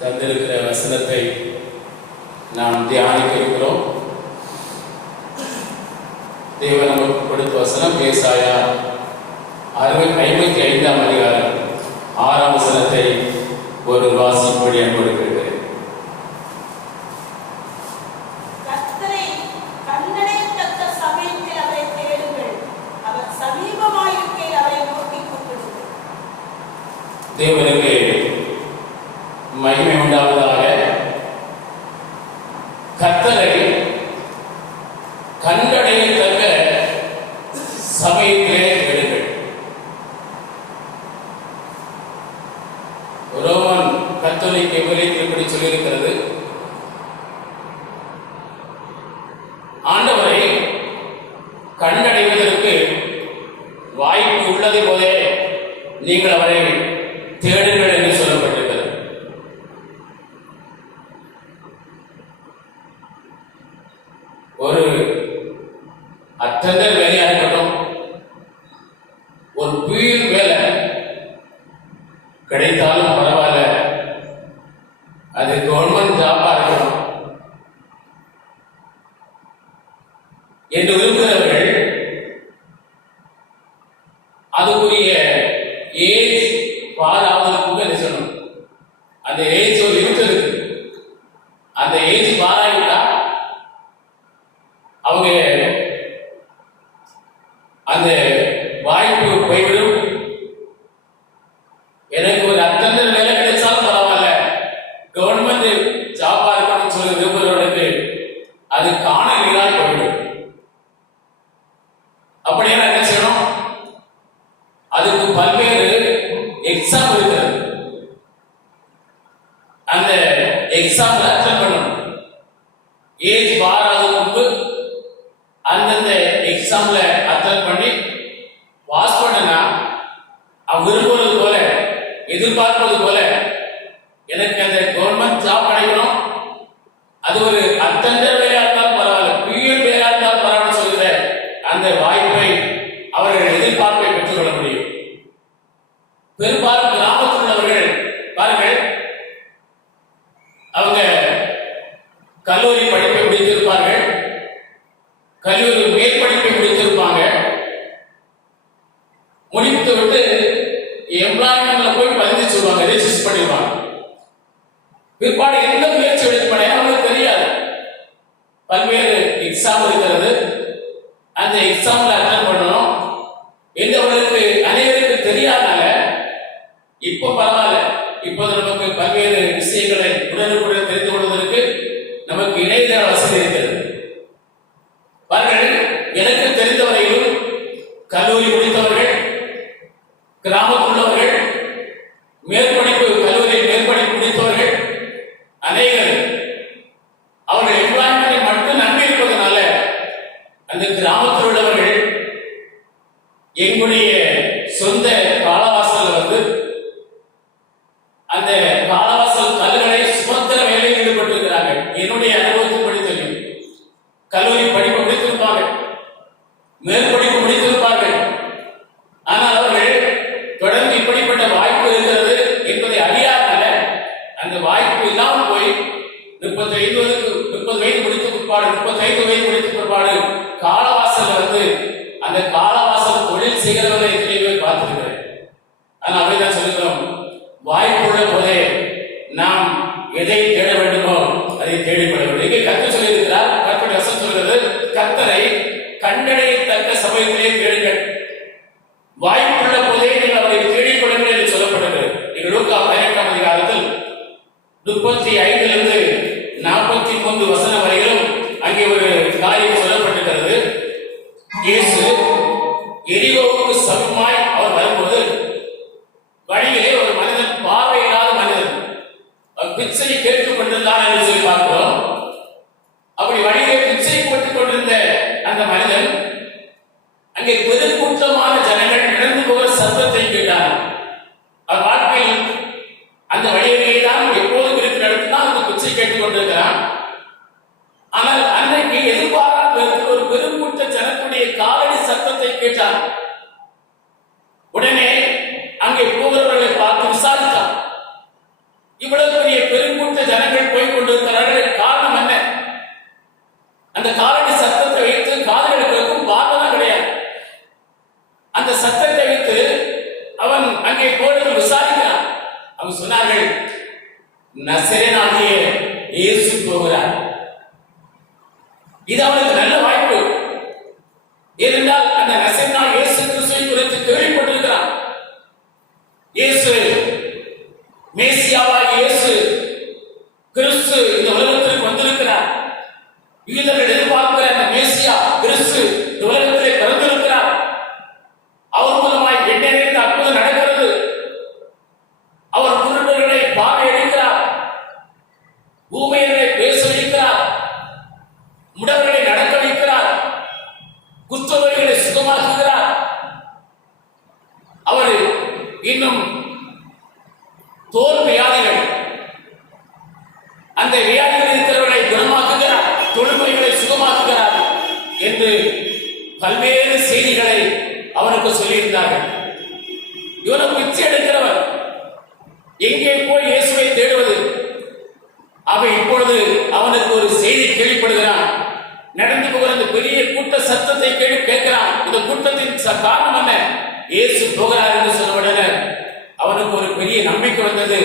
தந்திருக்கிற வசனத்தை நாம் தியானிக்க இருக்கிறோம். தேவன் நமக்கு கொடுத்த வசனம் ஏசாயா 55ஆம் அதிகாரம் 6ஆம் வசனத்தை ஒரு வாசிப்படி கொடுக்கிறேன். தேவனுக்கு மகிமை உண்டாவதாக. கர்த்தரை கண்டடையத்தக்க சமயத்திலே எடுங்கள். ரோமன் கத்தோலிக்க விவரித்து இப்படி சொல்லியிருக்கிறது, ஆண்டவரை கண்டடைவதற்கு வாய்ப்பு உள்ளது போதே நீங்கள் அவரை தேடுங்கள் என்று சொல்லப்பட்டிருக்கிறது. ஒரு அட்டெண்டர் வேலையா இருக்கட்டும், ஒரு பியூன் வேலை கிடைத்தாலும் பரவாயில்ல, அது கவர்மெண்ட் ஜாபா இருக்கணும் என்று விரும்புகிறவர்கள் அதுக்குரிய ஏஜ் பாராவதற்கு என்ன சொல்லணும், அந்த ஏஜ் ஒரு லிமிட் இருக்கு. அந்த ஏஜ் பாராயிட்டா அவங்க அந்த வாய்ப்பு போய்விடும். எனக்கு ஒரு அட்டெண்டர் வேலை கிடைச்சாலும் பரவாயில்ல, கவர்மெண்ட் ஜாபா இருக்கணும்னு சொல்லி விரும்புகிறவர்களுக்கு அது காணொலியாக போய்விடும். அப்படியே என்ன செய்யணும், அதுக்கு பல்வேறு எக்ஸாம் இருக்கிறது. அந்த எக்ஸாம் அட்டெண்ட் பண்ணணும். ஏஜ் பாராது முன்பு அந்தந்த எக்ஸாம்ல அட்டெண்ட் பண்ணி பாஸ் பண்ணனா விரும்புவது போல, எதிர்பார்ப்பது போல எனக்கு அந்த கவர்மெண்ட் ஜாப் கிடைக்கணும், அது ஒரு அட்டெண்டர் வேலையா இருந்தாலும் பரவாயில்ல, பியூன் வேலையா இருந்தாலும் பரவாயில்ல சொல்கிற அந்த வாய்ப்பை அவர்கள் எதிர்பார்ப்பை பெற்றுக்கொள்ள முடியும். பெரும்பாலும் கிராமத்தில் உள்ளவர்கள் பாருங்கள், அவங்க கல்லூரி படிப்பை முடித்திருப்பார்கள், கல்லூரி மேற்படிப்பை முடித்திருப்பாங்க. முடித்து விட்டு எம்ப்ளாய்மெண்ட்ல போய் பதிவு சொல்லுவாங்க, ரெஜிஸ்டர் பண்ணிடுவாங்க. பிற்பாடு எந்த முயற்சி எடுக்க அவங்களுக்கு தெரியாது. பல்வேறு எக்ஸாம் இருக்கிறது, அந்த எக்ஸாம்ல அட்டெண்ட் பண்ணணும் என்றவர்களுக்கு அனைவருக்கு தெரியாதனால இப்போ பரவாயில்ல, இப்போது நமக்கு பல்வேறு விஷயங்களை உடனுக்குடன் தெரிந்து கொள்வதற்கு நமக்கு இணையதள வசதி இருக்கிறது. பாருங்கள், எனக்கு தெரிந்தவரையிலும் கல்லூரி முடித்தவர்கள், கிராமத்தில் உள்ளவர்கள், மேற்படிப்பு கல்லூரி மேற்படிப்பு முடித்தவர்கள் அநேகர் அவர்கள் எம்ப்ளாய்மெண்டை மட்டும் நம்பி இருப்பதனால அந்த கிராமத்தில் உள்ளவர்கள் எங்களுடைய சொந்த காலவாசல் வந்து அந்த காலவாசல் கல்லுகளை சுமத்திர வேலையில் ஈடுபட்டிருக்கிறார்கள். என்னுடைய அனுபவத்தின்படி தெரியும், கல்லூரி படிப்பு முடித்திருப்பார்கள், மேற்படிப்பு முடித்திருப்பார்கள். ஆனால் அவர்கள் தொடர்ந்து இப்படிப்பட்ட வாய்ப்பு இருக்கிறது என்பதை அறியாதனால அந்த வாய்ப்பு இல்லாமல் போய் 30 வயது முடித்த பிற்பாடு, 35 வயது முடித்த பிற்பாடு காலவாசல் வந்து அந்த காலவாசல் தொழில் செய்கிறவர்களை எத்தனையோ பார்த்திருக்கிறேன். ஆனால் அவைதான் சொல்லுகிறோம், வாய்ப்புள்ள போதே நாம் எதை தேட வேண்டுமோ அதை தேடிப்பட வேண்டும். இங்கே கர்த்தர் சொல்லியிருக்கிறார், கர்த்தருடைய வசனம் சொல்கிறது, கர்த்தரை கண்டடையத்தக்க சமயத்திலே தேடுங்கள், வாய்ப்புள்ள போதே நீங்கள் அவரை தேடிக்கொள்ளுங்கள் என்று சொல்லப்படுகிறது. நீங்கள் லூக்கா 18ஆம் அதிகாரத்தில் 35 43 வசனம் வரையிலும் அங்கே ஒரு காரியம் சொல்லப்பட்டிருக்கிறது. இயேசு எரிகோவுக்கு சமமாய் அவர் வரும்போது வழியிலே ஒரு மனிதன், பார்வையில்லாத மனிதன், பிச்சை கேட்டுக் கொண்டிருந்தான் என்று சொல்லி பார்க்கிறோம். அப்படி வழியிலே பிச்சை போட்டுக் கொண்டிருந்த அந்த மனிதன் அங்கே பெருக்கூட்டமான ஜனங்கள் நடந்து போகிற சத்தத்தை கேட்டார். அவர் வாழ்க்கையில் அந்த வழியிலே தான் எப்போதும் இருக்கிற இடத்துல அந்த பிச்சை கேட்டுக் கொண்டிருக்கிறான். ஆனால் அன்றைக்கு எதிர்பாராத ஒரு பெருக்கூட்ட ஜனத்துடைய காலடி சத்தத்தை கேட்டார். உடனே அங்கே போகிறவர்களை பார்த்து விசாரித்தார். இவ்வளவு பெரிய பெரும் போய் கொண்டிருக்கிறார்கள். காரணம் என்ன? அந்த காலடி சத்தத்தை வைத்து காதுகள் கேட்கும், பார்வதான் கிடையாது. அந்த சத்தத்தை வைத்து அவன் அங்கே போட்டு விசாரிக்கிறான். அவன் சொன்னார்கள், நசரேயனாகிய இயேசு போகிறார். இது அவனுக்கு நல்ல வாய்ப்பு. ஏனென்றால் அந்த நசரேயனாகிய இயேசு கிறிஸ்துவை குறித்து கேள்விப்பட்டிருக்கிறான். இயேசு மேசியாவாகிய இயேசு கிறிஸ்து இந்த உலகத்திற்கு வந்திருக்கிறார். யூதர்கள் எதிர்பார்க்கிற அந்த மேசியா கிறிஸ்து இந்த உலகத்திலே பிறந்திருக்கிறார். அவர் மூலமாய் எண்ணெறிந்த அற்புதம் நடக்கிறது. அவர் குருடர்களை பார்வையளிக்கிறார், ஊமையர்களை பேச வைக்கிறார், முடவர்களை நடக்க வைக்கிறார், குஷ்டரோகிகளை சுகமாக்குகிறார். அவர் இன்னும் தோல் வியாதிகள், அந்த வியாதிகள் இருக்கிறவர்களை குணமாக்குகிறார், தொழுநோய்களை சுகமாக்குகிறார் என்று பல்வேறு செய்திகளை அவனுக்கு சொல்லியிருந்தார்கள். இவனும் பிச்சை எடுக்கிறவர், எங்கே போய் இயேசுவை தேடுவது? அவன் இப்பொழுது அவனுக்கு ஒரு செய்தி கேள்விப்படுகிறான். நடந்து போகிற அந்த பெரிய கூட்ட சத்தத்தை கேட்கிறான். இந்த கூட்டத்தின் காரணம் என்ன? இயேசு போகிறார் என்று சொன்னவுடனே அவனுக்கு ஒரு பெரிய நம்பிக்கை வந்தது.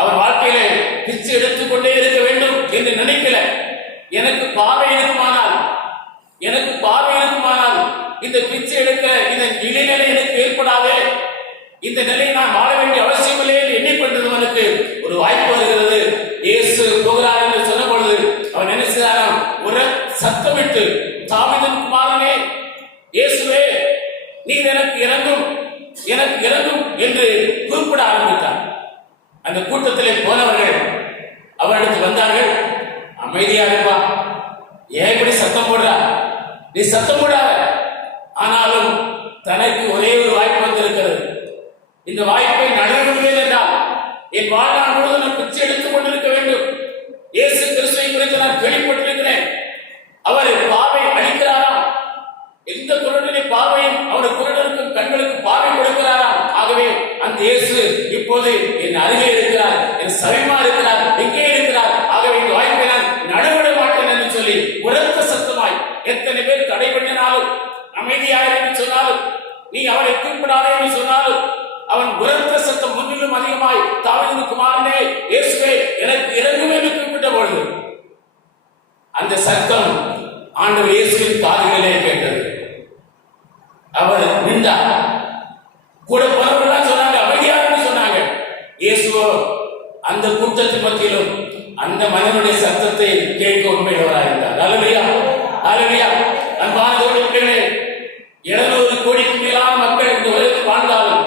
அவன் வாழ்க்கையில பிச்சை எடுத்துக்கொண்டே இருக்க வேண்டும் என்று நினைக்கல. எனக்கு பார்வை இருக்குமானால் இந்த பிச்சை எடுக்க இந்த இளைநிலை எனக்கு ஏற்படாதே, இந்த நிலையை நான் வாழ வேண்டிய அவசியம் இல்லை என்று எண்ணிக்கொண்டவனுக்கு ஒரு வாய்ப்பு வருகிறது. இயேசு போகிறார் என்று சொன்ன பொழுது அவன் என்ன செய்தான்? ஒரு சத்தமிட்டு, தாவீதின் குமாரனே இயேசுவே, நீர் எனக்கு இறங்கும் என்று கூப்பிட ஆரம்பித்தார். அந்த கூட்டத்திலே போனவர்கள் அவரிடத்தில் வந்தார்கள். அமைதியா இருப்பா, ஏன் இப்படி சத்தம் போடுறா? நீ சத்தம் போடாத. ஆனாலும் தனக்கு ஒரே ஒரு வாய்ப்பு வந்திருக்கிறது. இந்த வாய்ப்பை நடைபெறுவேன் என்றால் என் வாழ்நாள் முழுவதும் நான் பிச்சை எடுத்துக் கொண்டிருக்க வேண்டும். இயேசு கிறிஸ்துவை குறித்து நான் கேள்விப்பட்டிருக்கிறேன். அவர் பார்வை அளிக்கிறாராம். எந்த குருடனை பார்வையும் அவருடைய குருடனுக்கும் கண்களுக்கு பார்வை கொடுக்கிறாராம். ஆகவே அந்த இயேசு இப்போது என் அருகே இருக்கிறார், என் சமயமா இருக்கிறார், எங்கே இருக்கிறார். ஆகவே இந்த வாய்ப்பை நான் நடைபெற மாட்டேன் என்று சொல்லி உரத்த சத்தமாய், எத்தனை பேர் தடை பண்ணினாலும், அமைதியாக என்று சொன்னாலும், நீ அவரை கூப்பிடாதே என்று சொன்னாலும், அவன் உரத்த சத்தம் முன்னிலும் அதிகமாய், தாவீதின் குமாரனே இயேசுவே எனக்கு இறங்கும் என்று கூப்பிட்ட பொழுது அந்த சத்தம் ஆண்டவர் இயேசுவின் காதுகளிலே கேட்டது. அவர் நின்றார். கூட போனவர்கள் சொன்னாங்க, அமைதியாக சொன்னாங்க. இயேசுவோ அந்த கூட்டத்தின் மத்தியிலும் அந்த மனிதனுடைய சத்தத்தை கேட்க உண்மையுள்ளவராக இருந்தார். அல்லேலூயா, அல்லேலூயா. அன்பான தேவனே, 700 கோடிக்கு மேலான மக்கள் இந்த உலகத்தில் வாழ்ந்தாலும்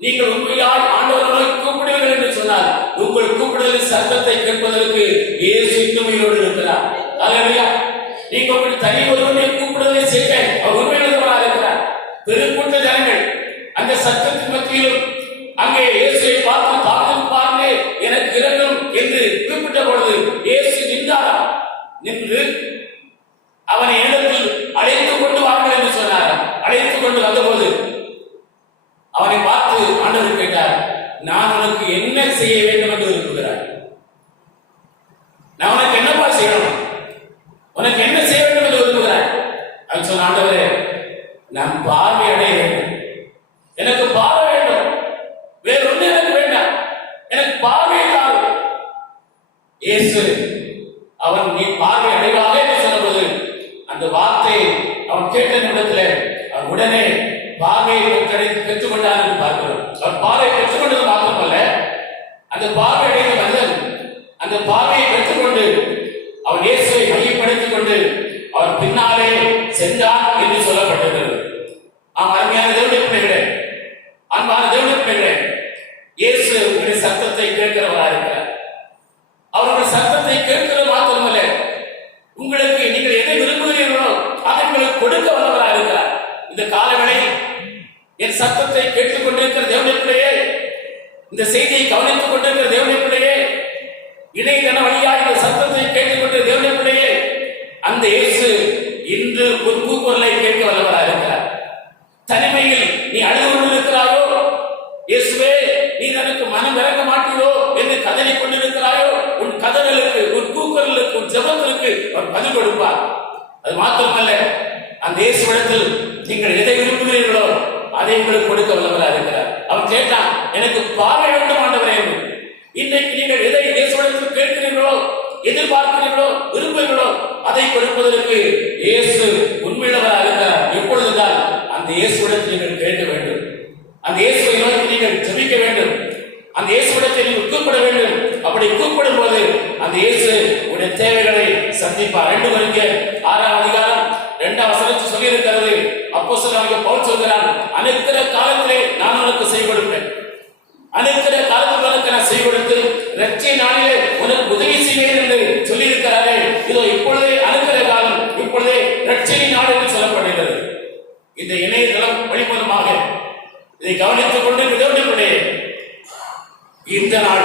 நீங்கள் உண்மையாய் ஆண்டவரை கூப்பிடுவீர்கள் என்று சொன்னார். உங்கள் கூப்பிடுதலின் சத்தத்தை கேட்பதற்கு இயேசு இன்னும் உயிரோடு இருக்கிறார். அல்லேலூயா. நீங்கள் உங்கள் தனி ஒருவனை கூப்பிடுவதை செய்ய அவர் உண்மையுள்ளவராக இருக்கிறார். பெருக்கூட்ட ஜனங்கள் அந்த சத்தத்தின் மத்தியிலும் அங்கே இயேசுவை பார்த்து, தாவீதின் குமாரனே எனக்கு இறங்கும் என்று கூப்பிட்ட பொழுது இயேசு நின்றார். நின்று அவனை இடத்தில் அழைத்துக் கொண்டு வாருங்கள் என்று சொன்னார். அழைத்துக் கொண்டு வந்தபோது அவனை பார்த்து ஆண்டவர் கேட்டார், நான் உனக்கு என்ன செய்ய வேண்டும் என்று விரும்புகிறாய்? நான் உனக்கு என்னப்பா செய்யணும்? உனக்கு என்ன செய்ய வேண்டும் என்று விரும்புகிறாய்? அவன் சொன்ன, ஆண்டவரே, நான் பார்வை அடைய வேண்டும். எனக்கு பார்வை வேண்டும், வேற ஒன்று எனக்கு வேண்டாம், எனக்கு பார்வை தாரு. இயேசு அவன் நீ பார்வை அடைவாக என்று சொன்னபோது அந்த வார்த்தை அவன் கேட்ட நிமிடத்தில் அவன் உடனே பார்வையை பெற்றுக் கொண்டார் என்று பார்க்கிறோம். அவர் பார்வையை பெற்றுக் கொண்டது மாத்திரமல்ல, அந்த பார்வை அடைந்த மனிதன் அந்த பார்வையை பெற்றுக்கொண்டு அவன் இயேசுவை மையப்படுத்திக் கொண்டு அவர் பின்னாலே சென்றான் என்று சொல்லப்பட்டிருக்கிறது. அருமையான தேவனுடைய பிள்ளைகளே, அன்பான தேவனுடைய பிள்ளைகளே, இயேசு உங்களுடைய சத்தத்தை கேட்கிறவராக இருக்கிறார். அவருடைய சத்தத்தை கேட்கிறது மாத்திரமல்ல, உங்களுக்கு நீங்கள் எதை விரும்புகிறீர்களோ அதை உங்களுக்கு கொடுக்க வல்லவராக இருக்கிறார். இந்த காலவேளையில் என் சத்தத்தை கேட்டுக் கொண்டிருக்கிற தேவனுடைய பிள்ளையே, இந்த செய்தியை கவனித்துக் கொண்டிருக்கிற தேவனுடைய பிள்ளையே, இணையதள வழியாக இந்த சத்தத்தை கேட்டுக் கொண்டிருக்கிற தேவனுடைய பிள்ளையே, அந்த இயேசு இன்று ஒரு கூக்குரலை கேட்க வல்லவராக இருக்கிறார். தனிமையில் நீ அழுது கொண்டிருக்கிறாயோ, இயேசுவே நீ எனக்கு மனம் இறங்க மாட்டீரோ என்று கதறி கொண்டிருக்கிறாயோ, உன் கதை கொடுப்பார். அது மாத்திரமல்ல, அந்த இயேசுவிடத்தில் நீங்கள் எதை விரும்புகிறீர்களோ அதை உங்களுக்கு கொடுக்க வல்லவராக இருக்கிறார். அவன் கேட்டான், எனக்கு பார்வை வேண்டும் ஆண்டவரே என்று. இன்றைக்கு நீங்கள் எதை இயேசுவிடத்தில் கேட்கிறீர்களோ, எதிர்பார்க்கிறீர்களோ, விரும்புகிறீர்களோ அதை கொடுப்பதற்கு இயேசு உண்மையுள்ளவராக இருக்கிறார். எப்பொழுதுதான் அந்த இயேசுவிடத்தில் நீங்கள் கேட்க வேண்டும், அந்த இயேசுவை நோக்கி நீங்கள் ஜெபிக்க வேண்டும், அந்த இயேசுவிடத்தில் நீங்கள் கூப்பிட வேண்டும். அப்படி கூப்பிடும் போது அந்த இயேசு உடைய தேவைகளை சந்திப்பார். 2 கொரிந்தியர் 6ஆம் அதிகாரம் 2ஆம் வசனத்தில் சொல்லி இருக்கிறது. அப்போஸ்தலனாகிய பவுல் சொல்கிறார், அனுக்கிற காலத்திலே நான் உனக்கு செய் கொடுப்பேன், அனுக்கிற காலத்தில் உனக்கு நான் செய் கொடுத்து இரட்சை நாளிலே உனக்கு உதவி செய்வேன் என்று சொல்லி இருக்கிறாரே. இதோ இப்பொழுதே அனுக்கிற காலம், இப்பொழுதே இரட்சை நாள் என்று சொல்லப்படுகிறது. இந்த இணையதளம் வழிமூலமாக இதை கவனித்துக் கொண்டு விதவிடப்படைய இந்த நாள்,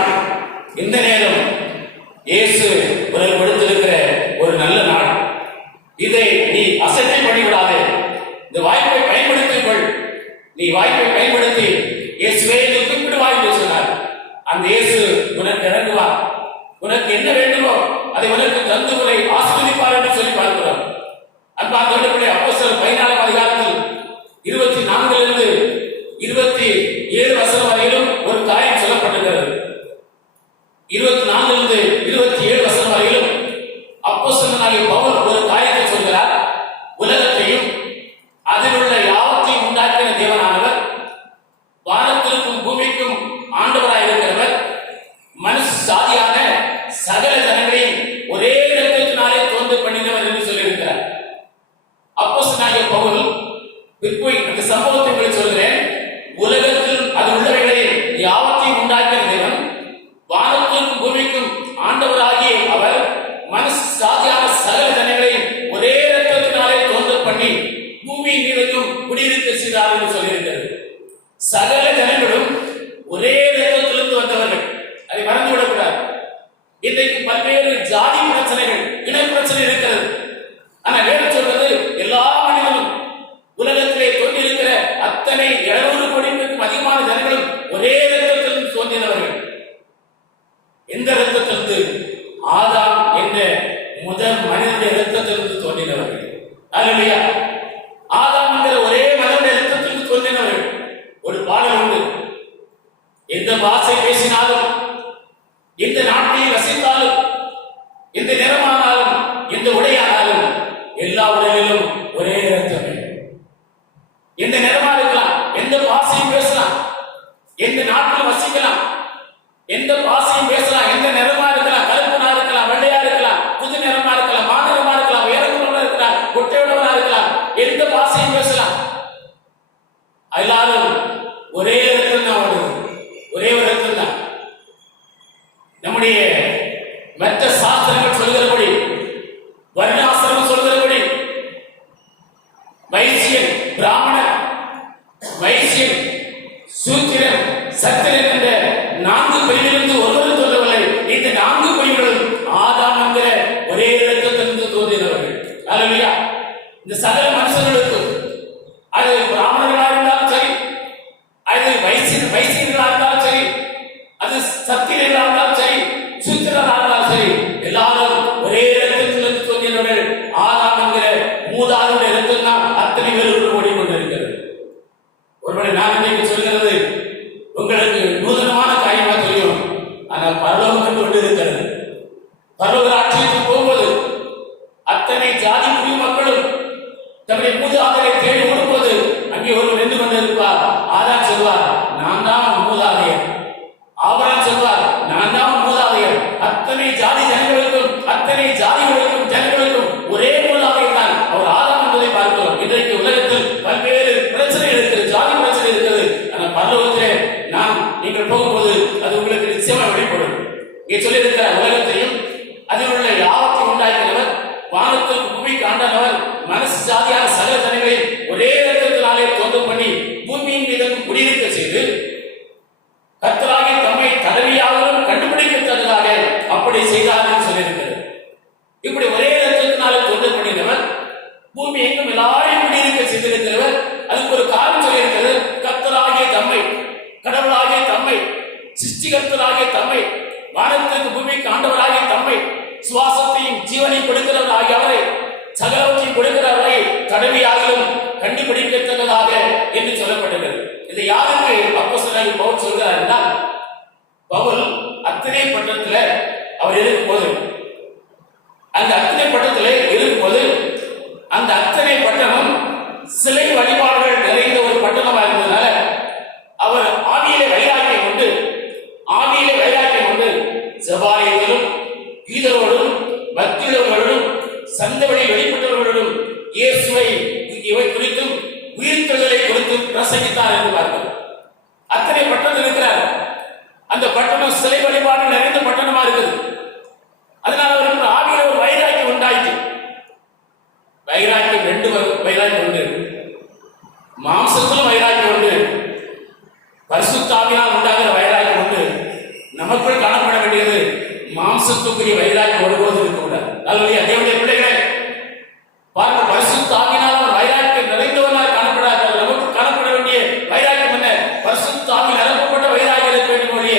இந்த நேரம் இயேசு உனக்கு கொடுத்திருக்கிற ஒரு நல்ல நாள். இதை நீ அசட்டை பண்ணிவிடாதே. இந்த வாய்ப்பை பயன்படுத்திக் கொள். நீ வாய்ப்பை பயன்படுத்தி இயேசுவே என்று கூப்பிடுவாய் என்று சொன்னார். அந்த இயேசு உனக்கு இறங்குவார். உனக்கு என்ன வேண்டுமோ அதை உனக்கு தந்து உன்னை ஆசீர்வதிப்பார் என்று சொல்லி பார்க்கிறோம். அன்பார்ந்தவர்களே, அப்போஸ்தலர் 14ஆம் அதிகாரத்தில் 24 27 வசனம் வரையிலும் ஒரு காரியம் சொல்லப்பட்டிருக்கிறது. 24 27 வசனம் வரையிலும் அப்போஸ்தலனாகிய பவுல் ஒரு காரியத்தை சொல்கிறார். உலகத்தையும் அதில் உள்ள யாவற்றையும் உண்டாக்கின தேவனானவர், வானத்திற்கும் பூமிக்கும் ஆண்டவராயிருக்கிறவர், மனுஷ சாதியான சகல ஜனங்களையும் ஒரே இரத்தத்தினாலே தோன்ற பண்ணினவர் என்று சொல்லியிருக்கிறார். அப்போஸ்தலனாகிய பவுல் பிற்போய் அந்த சம்பவத்தை உங்களுக்கு சொல்கிறேன். உலகத்தில் அது உள்ளவைகளை யாவற்றையும் உண்டாக்கின தேவன், வானத்திற்கும் பூமிக்கும் ஆண்டவராகிய அவர், மனுஷ சாதியான சகல ஜனங்களையும் ஒரே இரத்தத்தினாலே தோன்ற பண்ணி பூமியின் மீதும் குடியிருக்க செய்தார் என்று சொல்லியிருக்கிறது. சகல ஜனங்களும் ஒரே இரத்தத்திலிருந்து வந்தவர்கள், அதை மறந்துவிடக்கூடாது. இன்றைக்கு பல்வேறு ஜாதி பிரச்சனைகள், இன பிரச்சனை இருக்கிறது. ஆனால் வேறு சொல்வது எல்லா மனிதனும் உலகத்திலே தோன்றியிருக்கிற அத்தனை 700 கோடிக்கும் அதிகமான ஜனங்களும் ஒரே இரத்தத்திலிருந்து தோன்றினவர்கள். எந்த இரத்தத்திலிருந்து? ஆதாம் என்ற முதல் மனிதனுடைய இரத்தத்திலிருந்து தோன்றினவர்கள். அல்லேலூயா. ஆதாம் என்கிற ஒரே மனிதனுடைய இரத்தத்திலிருந்து தோன்றினவர்கள். ஒரு பாடல் உண்டு, எந்த பாஷை பேசினாலும், எந்த நாட்டில் வசித்தாலும், எந்த நிறமானாலும், எந்த உடையானாலும், எல்லா உடலிலும் ஒரே இரத்தமே. எந்த நிறமா இருக்கலாம், எந்த பாஷையும் பேசலாம், எந்த நாட்டில் வசிக்கலாம், எந்த பாஷையும் பேசலாம், எந்த நிறமா இருக்கலாம், கருப்புனா இருக்கலாம், வெள்ளையா இருக்கலாம், புது நிறமா இருக்கலாம், மாநிலமா இருக்கலாம், வேறொருவனா இருக்கலாம், கொட்டையுள்ளவனா இருக்கலாம், எந்த பாஷையும் பேசலாம். எல்லாரும் ஒரே இரத்தம் தான் ஓடுது, ஒரே ஒரு இரத்தம் தான். நம்முடைய மற்ற சாஸ்திரங்கள் சொல்கிறபடி, வர்ணாசிரமம் சொல்கிறபடி, வைசியன், பிராமணன், வைசியன், சூத்திரன், சத்திரன் என்ற 4 பிரிவிலிருந்து ஒருவரும் தோன்றவில்லை. இந்த 4 பிரிவுகளும் ஆதாம் என்கிற ஒரே இரத்தத்திலிருந்து தோன்றினவர்கள். அல்லேலூயா. இந்த சகல மனுஷர்களுக்கு, அது பிராமணர்களாக இருந்தாலும் சரி, அது வைசியர்களாக இருந்தாலும் சரி, அது சத்திரர்களாக இருந்தாலும் சரி, சூத்திரர்களாக இருந்தாலும் சரி, எல்லாரும் ஒரே இரத்தத்திலிருந்து தோன்றினவர்கள். ஆதாம் என்கிற மூதாதையுடைய இரத்தம் தான் அத்தனை பேருக்கு ஓடிக்கொண்டிருக்கிறது. ஒருவேளை நான் இன்னைக்கு சொல்கிறது உங்களுக்கு நூதனமான காரியமா தெரியும். ஆனால் பரலோகம் என்று ஒன்று இருக்கிறது. பரலோக ராஜ்யத்துக்கு போகும்போது அத்தனை ஜாதி குடி மக்களும் தம்முடைய மூதாதையரை தேடி ஓடும்போது அங்கே ஒருவர் நின்று கொண்டிருப்பார். ஆதாம் சொல்வார், நான் தான் மூதாதையர். ஆபிரகாம் சொல்வார், நான் தான் மூதாதையர். அத்தனை ஜாதி ஜனங்களுக்கும், அத்தனை ஜாதிகளுக்கும் ஜனங்களுக்கும் ஒரே மூதாதையர் தான் அவர் ஆதாம் என்பதை பார்க்கிறோம். இன்றைக்கு உலகத்தில் பல்வேறு பிரச்சனைகள் இருக்கிறது, ஜாதி பிரச்சனை இருக்கிறது. ஆனால் பரலோகத்திலே நீங்கள் போகும்போது அது உங்களுக்கு நிச்சயமா வெளிப்படும். இங்கே சொல்லியிருக்கிற உலகத்தையும் அதில் உள்ள யாவற்றையும் உண்டாக்கினவர், வானத்திற்கு பூமிக்கு ஆண்டவர், மனசு ஜாதியான சகல ஜனங்களை ஒரே இரத்தத்தினாலே தோன்ற பண்ணி பூமியின் மீது குடியிருக்க செய்து, கர்த்தராகிய தம்மை தடவியாகவும் கண்டுபிடிக்கத்தக்கதாக அப்படி செய்தார் என்று சொல்லியிருக்கிறது. இப்படி ஒரே இரத்தத்தினாலே தோன்ற பண்ணினவர், பூமி எங்கும் எல்லாரையும் குடியிருக்க செய்திருக்கிறவர். அதுக்கு ஒரு காரணம் சொல்லியிருக்கிறது. கர்த்தராகிய தம்மை, கடவுளாகிய தம்மை, சிருஷ்டிகர்த்தராகிய தம்மை, வானத்திற்கு பூமிக்கு ஆண்டவராகிய கொடுக்கிறவரை கடமையாகவும் கண்டுபிடிக்கத்தக்கதாக என்று சொல்லப்பட்டது. இதை யாருக்கு அப்போஸ்தலனாகிய பவுல் சொல்கிறார் என்றால், பவுல் அத்தனை பட்டணத்துல அவர் இருக்கும்போது, அந்த அத்தனை பட்டணத்துல இருக்கும்போது, அந்த அத்தனை பட்டணம் சிலை வழிபாடுகள் நிறைந்த ஒரு பட்டணமாக இருந்ததுனால அவர் ஆவியிலே வைராக்கியம் கொண்டு ஜபாலயத்திலும் ஈதரோடும் பக்தியுள்ளவர்களோடும் சந்தவெளி வெளிப்பட்டவர்களோடும் இயேசுவை இவை குறித்தும் உயிர்த்தெழுதலை குறித்தும் பிரசங்கித்தார் என்று பார்க்கிறோம். அத்தனை பட்டணம் இருக்கிறார். அந்த பட்டணம் சிலை வழிபாடு நிறைந்த பட்டணமா இருக்குது. அதனால அவருக்கு ஆவியில ஒரு வைராக்கியம் உண்டாயிற்று. வைராக்கியம் ரெண்டு வைராக்கியம் உண்டு. மாம்சத்திலும் வைராக்கியம் உண்டு, பரிசுத்த ஆவியினால் உண்டாகிற வைராக்கியம் உண்டு. நமக்குள் காணப்பட வேண்டியது மாம்சத்துக்குரிய வைராக்கியம் ஒருபோது இருக்கக்கூடாது. அல்லது தேவனுடைய பிள்ளைகளே பார்க்க, பரிசுத்த ஆவியினால் அவர் வைராக்கியம் நிறைந்தவனாக காணப்படாது. நமக்கு காணப்பட வேண்டிய வைராக்கியம் என்ன? பரிசுத்த ஆவி நிரப்பப்பட்ட வைராக்கியம் இருக்க வேண்டும் ஒழிய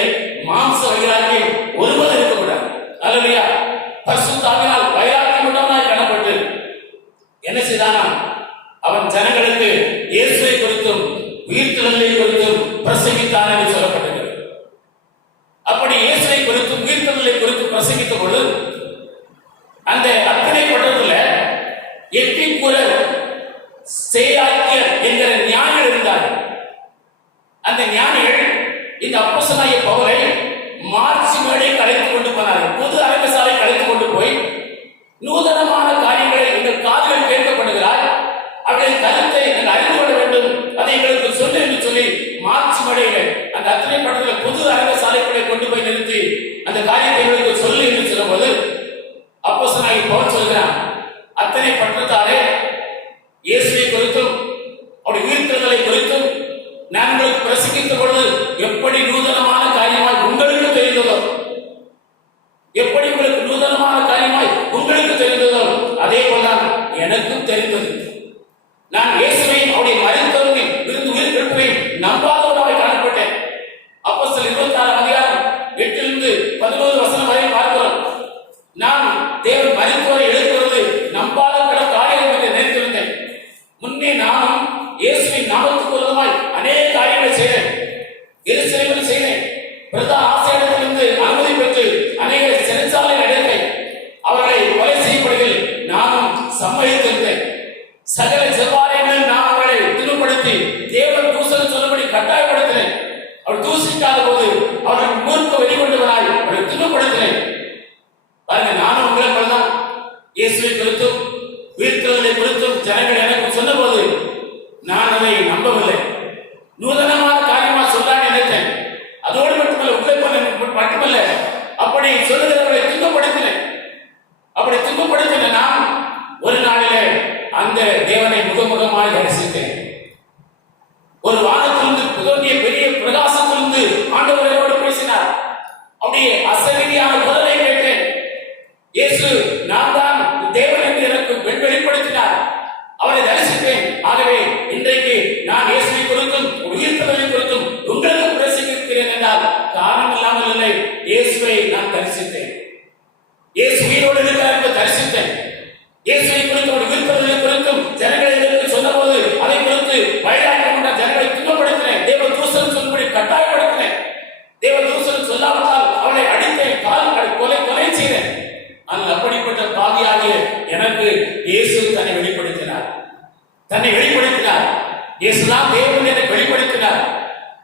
மாம்ச வைராக்கியம் ஒருபோது இருக்கக்கூடாது. அல்லது பரிசுத்த ஆவியினால் வைராக்கியம் உள்ளவனாக காணப்பட்டு என்ன செய்தானா? அவன் ஜனங்களுக்கு இயேசுவை குறித்தும் உயிர்த்தெழுதலை குறித்தும் பிரசங்கித்தான் என்று சொல்லப்பட்டது. அப்படி இயேசுவை குறித்தும் உயிர்த்தெழுதலை குறித்து பிரசங்கித்த பொழுது அந்த அத்தனை பட்டணத்துல எப்பிக்கூரர் சேயாக்கியர் என்கிற ஞானிகள் இருந்தார்கள். அந்த ஞானிகள் இந்த அப்போஸ்தலனாகிய பவுலை மார்ச் மேடைக்கு அழைத்துக் கொண்டு போனார்கள். பொது அரங்கசாலை அழைத்துக் கொண்டு போய் நூதனமான காரியங்களை எங்கள் காதுகள் கேட்கப்படுகிறார், அவர்களின் கருத்தை நீங்கள் அறிந்து கொள்ள வேண்டும், அதை எங்களுக்கு சொல்லு என்று சொல்லி மார்ச் மேடையில அந்த அத்தனை படத்துல பொது அரங்க சாலைகளை கொண்டு போய் நிறுத்தி அந்த காரியத்தை எங்களுக்கு சொல்லு என்று சொல்லும்போது அப்போஸ்தலனாகிய பவுல் சொல்கிறான், அத்தனை பட்டணத்தாரே, இயேசுவை குறித்தும் அவருடைய உயிர்த்தெழுதலை குறித்தும் நான் உங்களுக்கு பிரசங்கித்த பொழுது எப்படி நூதனமான காரியமாய் உங்களுக்கு தெரிந்ததோ, எப்படி உங்களுக்கு நூதனமான காரியமாய் உங்களுக்கு தெரிந்ததோ அதே போல்தான் எனக்கும் தெரிந்தது. நான் இயேசுவையும் அவருடைய மரித்தோரையும் இருந்து உயிர் எழுப்பையும் நம்பாதவனாக காணப்பட்டேன். அப்போஸ்தலர் 26 அதிகாரம் 8 11 வசனம் வரை பார்க்கிறோம். நான் தேவன் மரித்தோரை எழுப்புவது நம்பாத பல காரியம் என்று நினைத்திருந்தேன். முன்னே நானும் இயேசுவின் நாமத்துக்கு விரோதமாய் அநேக காரியங்களை செய்தேன். எருசலேமில் செய்தேன். பிரதான ஆசாரியரிடமிருந்து அனுமதி பெற்று அநேக சிறைச்சாலை அடைத்தேன். அவர்களை கொலை செய்யப்படுகையில் நானும் சம்மதித்திருந்தேன். சகல ஜெபாலயங்களில் நான் அவர்களை துணுப்படுத்தி தேவன் தூசல் சொல்லும்படி கட்டாயப்படுத்தினேன். அவர் தூசிக்காத போது அவர்கள் மூர்க்க வெளிக்கொண்டவனாய் அவர்களை துணுப்படுத்தினேன். பாருங்க, நானும் உங்களை போலதான் இயேசுவை குறித்தும் உயிர்த்தெழுதலை குறித்தும் ஜனங்கள் எனக்கு சொன்ன போது நான் அதை நம்பவில்லை. நூதனமான காரியமா சொல்லான்னு நினைத்தேன். அதோடு மட்டுமல்ல, உங்களை போல மட்டுமல்ல, அப்படி சொல்லுகிறவர்களை துன்பப்படுத்தினேன். அப்படி துன்பப்படுத்தின நான் ஒரு நாளிலே அந்த தேவனை முகமுகமாக தரிசித்தேன். ஒரு வானத்திலிருந்து தோன்றிய பெரிய பிரகாசத்திலிருந்து ஆண்டவர் என்னோடு பேசினார். அப்படியே அசரீரியான குரலை கேட்டேன். இயேசு நான் தான் தேவன் என்று எனக்கு வெளிப்படுத்தினார். அவரை தரிசித்தேன். ஆகவே இன்றைக்கு நான் இயேசுவை குறித்தும் உயிர்த்தெழுதலை குறித்தும் உங்களுக்கு பிரசங்கிக்கிறேன் என்றால் காரணம் இல்லாமல் இல்லை. இயேசுவை நான் தரிசித்தேன். இயேசு உயிரோடு இருக்கிறார் என்று தரிசித்தேன். இயேசுவை குறித்து ஒரு உயிர்த்தெழுதலை குறித்தும் ஜனங்களுக்கு சொன்னபோது அதை குறித்து வைராக்கியம் கொண்ட ஜனங்களை துன்பப்படுத்தினேன். தேவ தூசல் சொல்லும்படி கட்டாயப்படுத்தினேன். தேவ தூசல் சொல்லாவிட்டால் அவளை அடித்தேன், கொலை செய்தேன். ஆனால் அப்படிப்பட்ட பாவியாகிய எனக்கு இயேசு தன்னை வெளிப்படுத்தினார். இயேசுதான் தேவன் என்னை வெளிப்படுத்தினார்.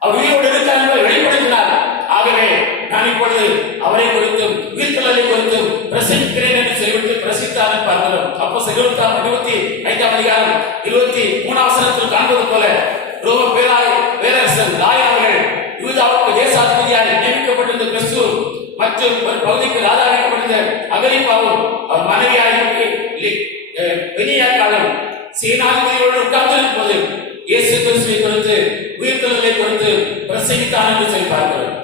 அவர் உயிரோடு இருக்கிறார் என்பதை வெளிப்படுத்தினார். ஆகவே நான் இப்பொழுது அவரை குறித்தும் உயிர்த்தெழுதலை குறித்தும் பிரசங்கிக்கிறேன் என்று சொல்லிவிட்டு பிரசித்தார் பார்க்கிறோம். அப்போஸ்தலர் 25 அதிகாரம் 23 வசனத்தில் காண்பது போல ரோம பேரரசன் தாயார்கள் யூதாவுக்கு தேசாதிபதியாக நியமிக்கப்பட்டிருந்த கிறிஸ்து மற்றும் ஒரு பகுதிக்கு ராஜாவிக்கப்பட்டிருந்த அகிரிப்பாவும் அவர் மனைவியாக பெனியாக்காலும் சேனாதிபதியோடு உட்கார்ந்திருக்கும் போது இயேசு கிறிஸ்துவை குறித்து உயிர்த்தெழுதலை குறித்து பிரசங்கித்தார் என்று சொல்லி பார்க்கிறோம்.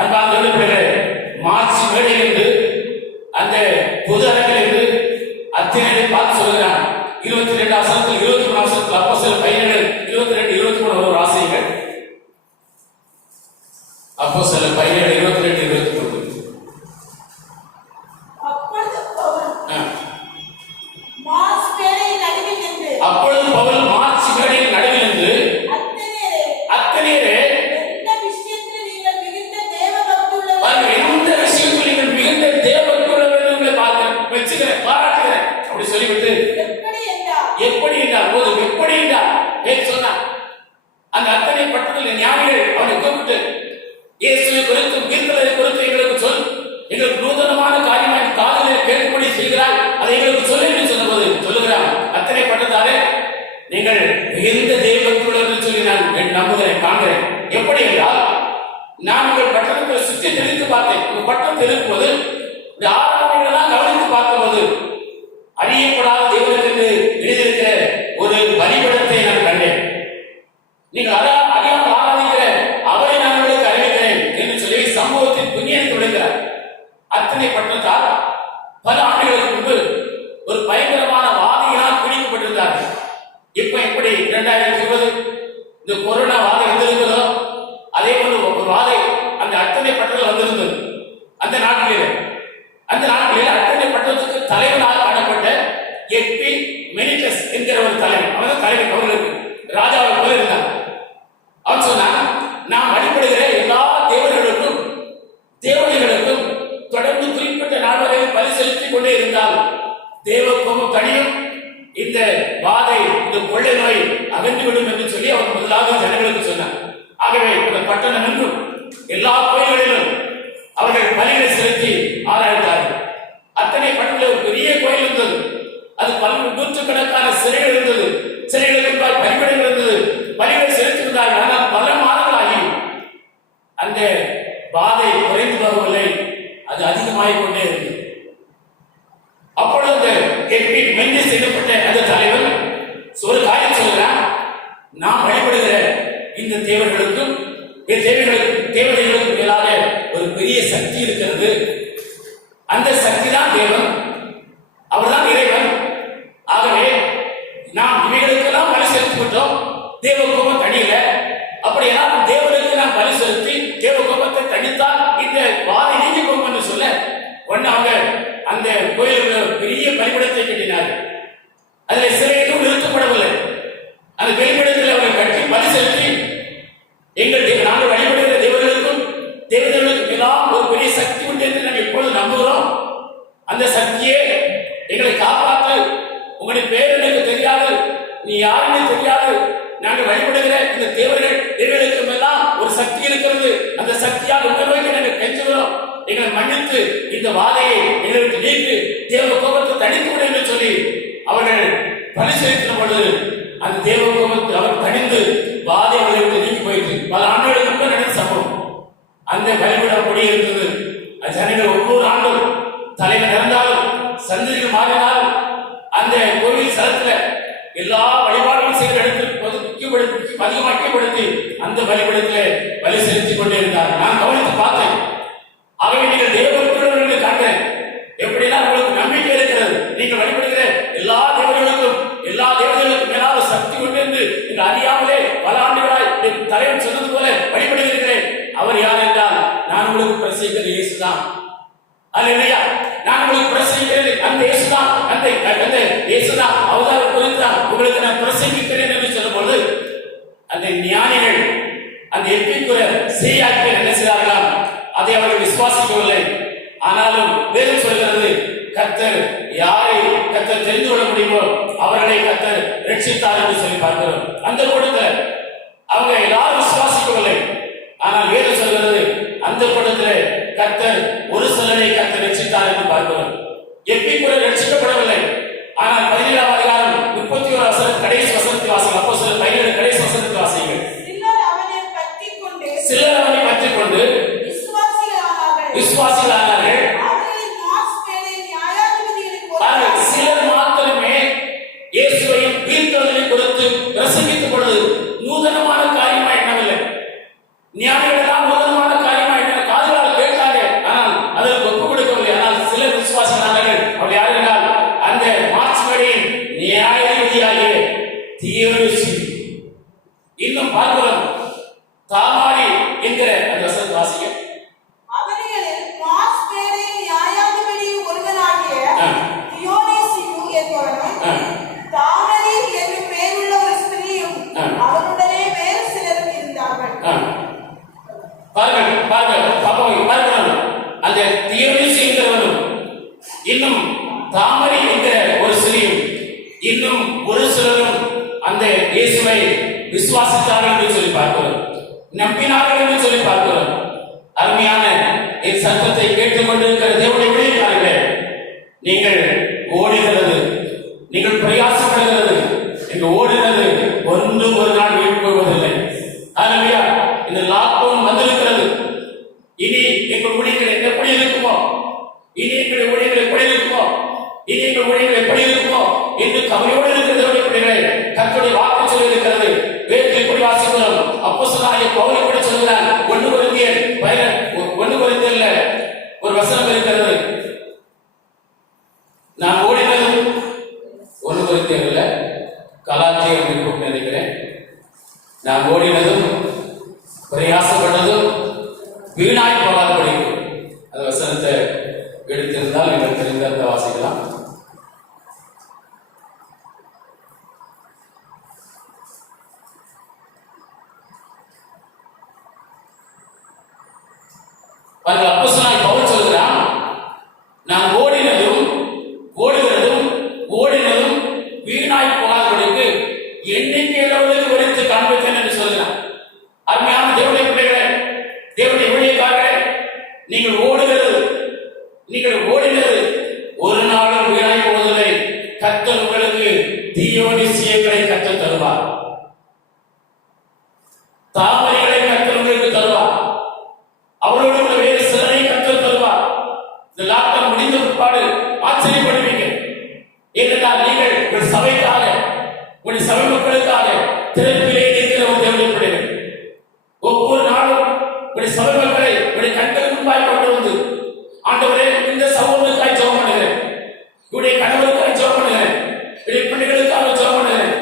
அன்பார்ந்த மார்ச் மேடையிலிருந்து அந்த பொது அரங்கிலிருந்து அத்தனை பார்த்து சொல்கிறான். 22 வசனத்தில் 23 வசனத்தில் அப்போஸ்தலர் 17 22 23 ஒரு வாசியுங்கள். அப்போஸ்தலர் 17 22 23. அப்பொழுது பவுல் மார்ச் மேடையில் எங்களுக்கு நூதனமான காரியமாய் காதலில் கேட்கும்படி செய்கிறாய், அதை எங்களுக்கு சொல்லு என்று சொன்னபோது சொல்லுகிறான், அத்தனை பட்டத்தாலே நீங்கள் மிகுந்த தெய்வத்துள்ளது என்று சொல்லி நான் நம்புகிறேன், காண்கிறேன். எப்படி என்றால், நான் உங்கள் பட்டணத்தை சுற்றி தெரிந்து பார்த்தேன். உங்கள் பட்டம் தெரியும் போது இந்த ஆராதனைகளெல்லாம் கவனித்து பார்க்கும்போது அறியப்படாத தெய்வத்திற்கு எழுதியிருக்கிற ஒரு பலிபடத்தை நான் கண்டேன். நீங்கள் அறியாமல் ஆராதிக்கிற அவரை நான் உங்களுக்கு அறிவிக்கிறேன் என்று சொல்லி சமூகத்தின் புண்ணியத்தை விடுகிறார். அத்தனை பட்டத்தால் பல ஆண்டுகளுக்கு முன்பு ஒரு பயங்கரமான வாதியினால் பிடிக்கப்பட்டிருந்தார்கள். இப்ப எப்படி 2020 இந்த கொரோனா வாதை வந்திருக்கிறதோ அதே போல ஒரு வாதை அந்த அத்தனை பட்டத்தில் வந்திருந்தது. அந்த நாட்களில் அத்தனை பட்டத்துக்கு தலைவனாக காணப்பட்ட எப்பி மெனிட்டஸ் என்கிற ஒரு தலைவன், அவன் தலைவன், அவர்களுக்கு ராஜாவை போல இருந்தான். அவன் சொன்னான், நாம் வழிபடுகிற எல்லா தேவர்களுக்கும் தொடர்ந்து குறிப்பிட்ட நாள் வரை பலி செலுத்திக் கொண்டே இருந்தால் தேவ கோபம் தனியும், இந்த வாதை, இந்த கொள்ளை நோய் அகன்றுவிடும் என்று சொல்லி அவர் முதலாக ஜனங்களுக்கு சொன்னார். ஆகவே இந்த பட்டணம் என்றும் எல்லா கோயில்களிலும் அவர்கள் பலிகளை செலுத்தி ஆராய்ந்தார்கள். அத்தனை பட்டணத்தில் ஒரு பெரிய கோயில் இருந்தது. அது பல நூற்றுக்கணக்கான சிறைகள் இருந்தது. சிறைகளுக்கு பலிபீடங்கள் இருந்தது. பலிகளை செலுத்தியிருந்தார்கள். ஆனால் பல மாதங்களாகி அந்த வாதை குறைந்து வரவில்லை, அது அதிகமாகிக் கொண்டே இருந்தது. அப்பொழுது எப்பி மென்டிஸ் செய்யப்பட்ட அந்த தலைவர் ஒரு காரியம் சொல்கிறார், நாம் வழிபடுகிற இந்த தேவர்களுக்கும் தேவதைகளுக்கும் மேலாக ஒரு பெரிய சக்தி இருக்கிறது. அந்த சக்தி தான் தேவன், அவர்தான் இறைவன். ஆகவே நாம் இவைகளுக்கெல்லாம் பலி செலுத்திவிட்டோம், தேவ கோபம் தனியில. அப்படியெல்லாம் தேவனுக்கு நாம் பலி செலுத்தி தேவ கோபத்தை தனித்தால் இந்த வாதை நீங்கி போகும் என்று சொல்ல ஒன்னு அவங்க அந்த கோயிலுக்கு பெரிய பலிபீடத்தை கட்டினார்கள். அதில் சிறையிலும் நிறுத்தப்படவில்லை. அந்த பலிபீடத்தில் அவர்கள் கட்டி பலி செலுத்தி நாங்கள் வழிபடுகிற தேவர்களுக்கும் எல்லாம் ஒரு பெரிய சக்தி உண்டு என்று நாங்கள் எப்பொழுது நம்புகிறோம். அந்த சக்தியே எங்களை காப்பாற்று, உங்களுடைய பேர் எனக்கு தெரியாது, நீ யாருன்னு தெரியாது, நாங்கள் வழிபடுகிற இந்த தேவர்களுக்கும் எல்லாம் ஒரு சக்தி இருக்கிறது, அந்த சக்தியால் உங்களை நோக்கி நாங்கள் கெஞ்சுகிறோம், எங்களை மன்னித்து இந்த வாதையை எங்களுக்கு நீக்கி தேவ கோபத்தை தணித்து விட என்று சொல்லி அவர்கள் பலி செலுத்தின பொழுது அந்த தேவ கோபத்தை அவர் தணிந்து வாதை அவர்களுக்கு நீக்கி போயிட்டு பல ஆண்டுகளுக்கு முன்பு நடந்த சம்பவம். அந்த பலிபீடம் அப்படி இருந்தது. ஜனங்கள் ஒவ்வொரு ஆண்டும் தலைவர் இறந்தாலும் சந்ததிகள் மாறினாலும் அந்த கோவில் ஸ்தலத்துல எல்லா வழிபாடுகளும் செய்கிற இடத்தில் அதிகமாக்கப்படுத்தி அந்த பலிபீடத்திலே பலி செலுத்திக் கொண்டே இருந்தார். நான் கவனித்து பார்த்தேன். ஆகவே நீங்கள் தேவர்களுக்கு காண்கிறேன், எப்படின்னா உங்களுக்கு நம்பிக்கை இருக்கிறது. நீங்கள் வழிபடுகிற எல்லா தேவர்களுக்கும் மேலான சக்தி உண்டு என்று நீங்கள் அறியாமலே பல ஆண்டுகளாய் தலைவன் சொன்னது போல வழிபடுகிறேன். அவர் யார் என்றால், நான் உங்களுக்கு பிரசங்கிக்கிற இயேசுதான். அல்லேலூயா. நான் உங்களுக்கு பிரசங்கிக்கிறது அந்த இயேசுதான், அந்த இயேசுதான், அவதாரம் குறித்தான் உங்களுக்கு நான் பிரசங்கிக்கிறேன் என்று சொல்லும் பொழுது அந்த ஞானிகள் அந்த எப்பிக்குற செய்யாக்கள் என்ன செய்தார்களாம், அதை அவர்கள் விசுவாசிக்கவில்லை. ஆனாலும் வேதம் சொல்கிறது, கர்த்தர் யாரை கர்த்தர் தெரிந்து கொள்ள முடியுமோ அவர்களை கர்த்தர் ரட்சித்தார் என்று சொல்லி பார்க்கிறோம். அந்த கூட்டத்துல அவங்க எல்லாரும் விசுவாசிக்கவில்லை. ஆனால் வேதம் சொல்கிறது, அந்த கூட்டத்திலே கர்த்தர் ஒரு சிலரை கர்த்தர் ரட்சித்தார் என்று பார்க்கிறோம். எப்பிக்குற ரட்சிக்கப்படவில்லை. ஆனால் 17ஆம் அதிகாரம் 31 வசனம் கடைசி வசனத்தை வாசிங்க. அப்போஸ்தலர் 17 கடைசி வசனத்தை வாசிங்க. சிலர் அவனை பற்றிக்கொண்டு விசுவாசிகளானார்கள். சிலர் மாத்திரமே இயேசுவையும் உயிர்த்தெழுதலை குறித்து பிரசங்கித்த பொழுது நூதனமான காரியமா எண்ணவில்லை. ஞானிகள் எல்லாம் நூதனமான காரியமா எண்ண காதுகளால் கேட்டாங்க, ஆனால் அதற்கு ஒப்புக் கொடுக்கவில்லை. ஆனால் சிலர் விசுவாசிகளானார்கள். அவர் யார் என்றால், அந்த மார்க்ஸ்மேனின் நியாயாதிபதியாகிய தியோடோசி. இன்னும் பார்க்கிறோம், தாமாரி என்கிற அந்த வசனத்தை வாசிங்க. அந்த தியோடோசி என்கிறவனும் இன்னும் தாமரை என்கிற ஒரு ஸ்திரீயும் இன்னும் ஒரு சிலரும் அந்த இயேசுவை விசுவாசித்தார்கள் என்று சொல்லி பார்க்கிறோம், நம்பினார்கள் என்று சொல்லி பார்க்கிறோம். அருமையான என் சத்தத்தை கேட்டுக்கொண்டிருக்கிற தேவனுடைய ஊழியக்காரர்களே, நீங்கள் ஓடுகிறது, நீங்கள் பிரயாசப்படுகிறது, நீங்கள் ஓடுகிறது ஒன்றும் ஒரு நாள் வீண் போவதில்லை. ஹல்லேலூயா. இந்த லாக்டவுன் வந்திருக்கிறது. இனி எங்கள் ஊழியர்கள் எப்படி இருக்குமோ, இனி எங்கள் ஊழியர்கள் எப்படி இருக்குமோ, இனி எங்கள் ஊழியர்கள் எப்படி இருக்குமோ என்று கவலையோடு இருக்கிறதோடு பிள்ளைகளே, கர்த்தருடைய வாக்கு சொல்லி இருக்கிறது. வேதத்தில் எப்படி வாசிக்கிறோம்? அப்போஸ்தலனாகிய பவுல் கூட சொல்கிறார். 1 கொரிந்தியர்ல ஒரு வசனம் இருக்கிறது. நான் ஓடினதும் 1 கொரிந்தியர்ல கலாத்தியர் என்று நினைக்கிறேன். நான் ஓடினதும் பிரயாசப்பட்டதும் வீணாய் போகாதபடி. அந்த வசனத்தை எடுத்திருந்தால் நீங்கள் தெரிந்த வாசிக்கலாம். அப்போஸ்தலனாகிய பவுல் சொல்கிறான், நான் ஓடுகிறதும் வீணாய் போகாதபடிக்கு எண்ணிக்கையுள்ளவர்களுக்கு ஒழித்து காண்பித்தேன் என்று சொல்கிறான். அருமையான தேவனுடைய பிள்ளைகளே, தேவனுடைய ஊழியக்காரர்களே, நீங்கள் ஓடினது ஒரு நாளும் வீணாய் போவதில்லை. கர்த்தர் உங்களுக்கு தீயோனிசியங்களை கற்றுத் தருவார், தாமரைகளை கர்த்தர் உங்களுக்கு தருவார், அவரோடு கூட வேறு சிலரை கற்றுத் தருவார். இந்த லாக்டவுன் முடிந்த பிற்பாடு ஆச்சரியப்படுவீங்க. ஏனென்றால் நீங்கள் உங்கள் சபைக்காக, உங்கள் சபை மக்களுக்காக திறப்பிலே இருக்கிற ஒரு தேவனுடைய பிள்ளைகள். ஒவ்வொரு நாளும் உங்கள் சபை மக்களை உங்கள் கண்களுக்கு முன்பாய் கொண்டு வந்து, ஆண்டவரே இந்த சகோதரனுக்காய் ஜெபம் பண்ணுகிறேன், இவருடைய கணவருக்காய் ஜெபம் பண்ணுகிறேன், இவருடைய பிள்ளைகளுக்காக ஜெபம் பண்ணுகிறேன்,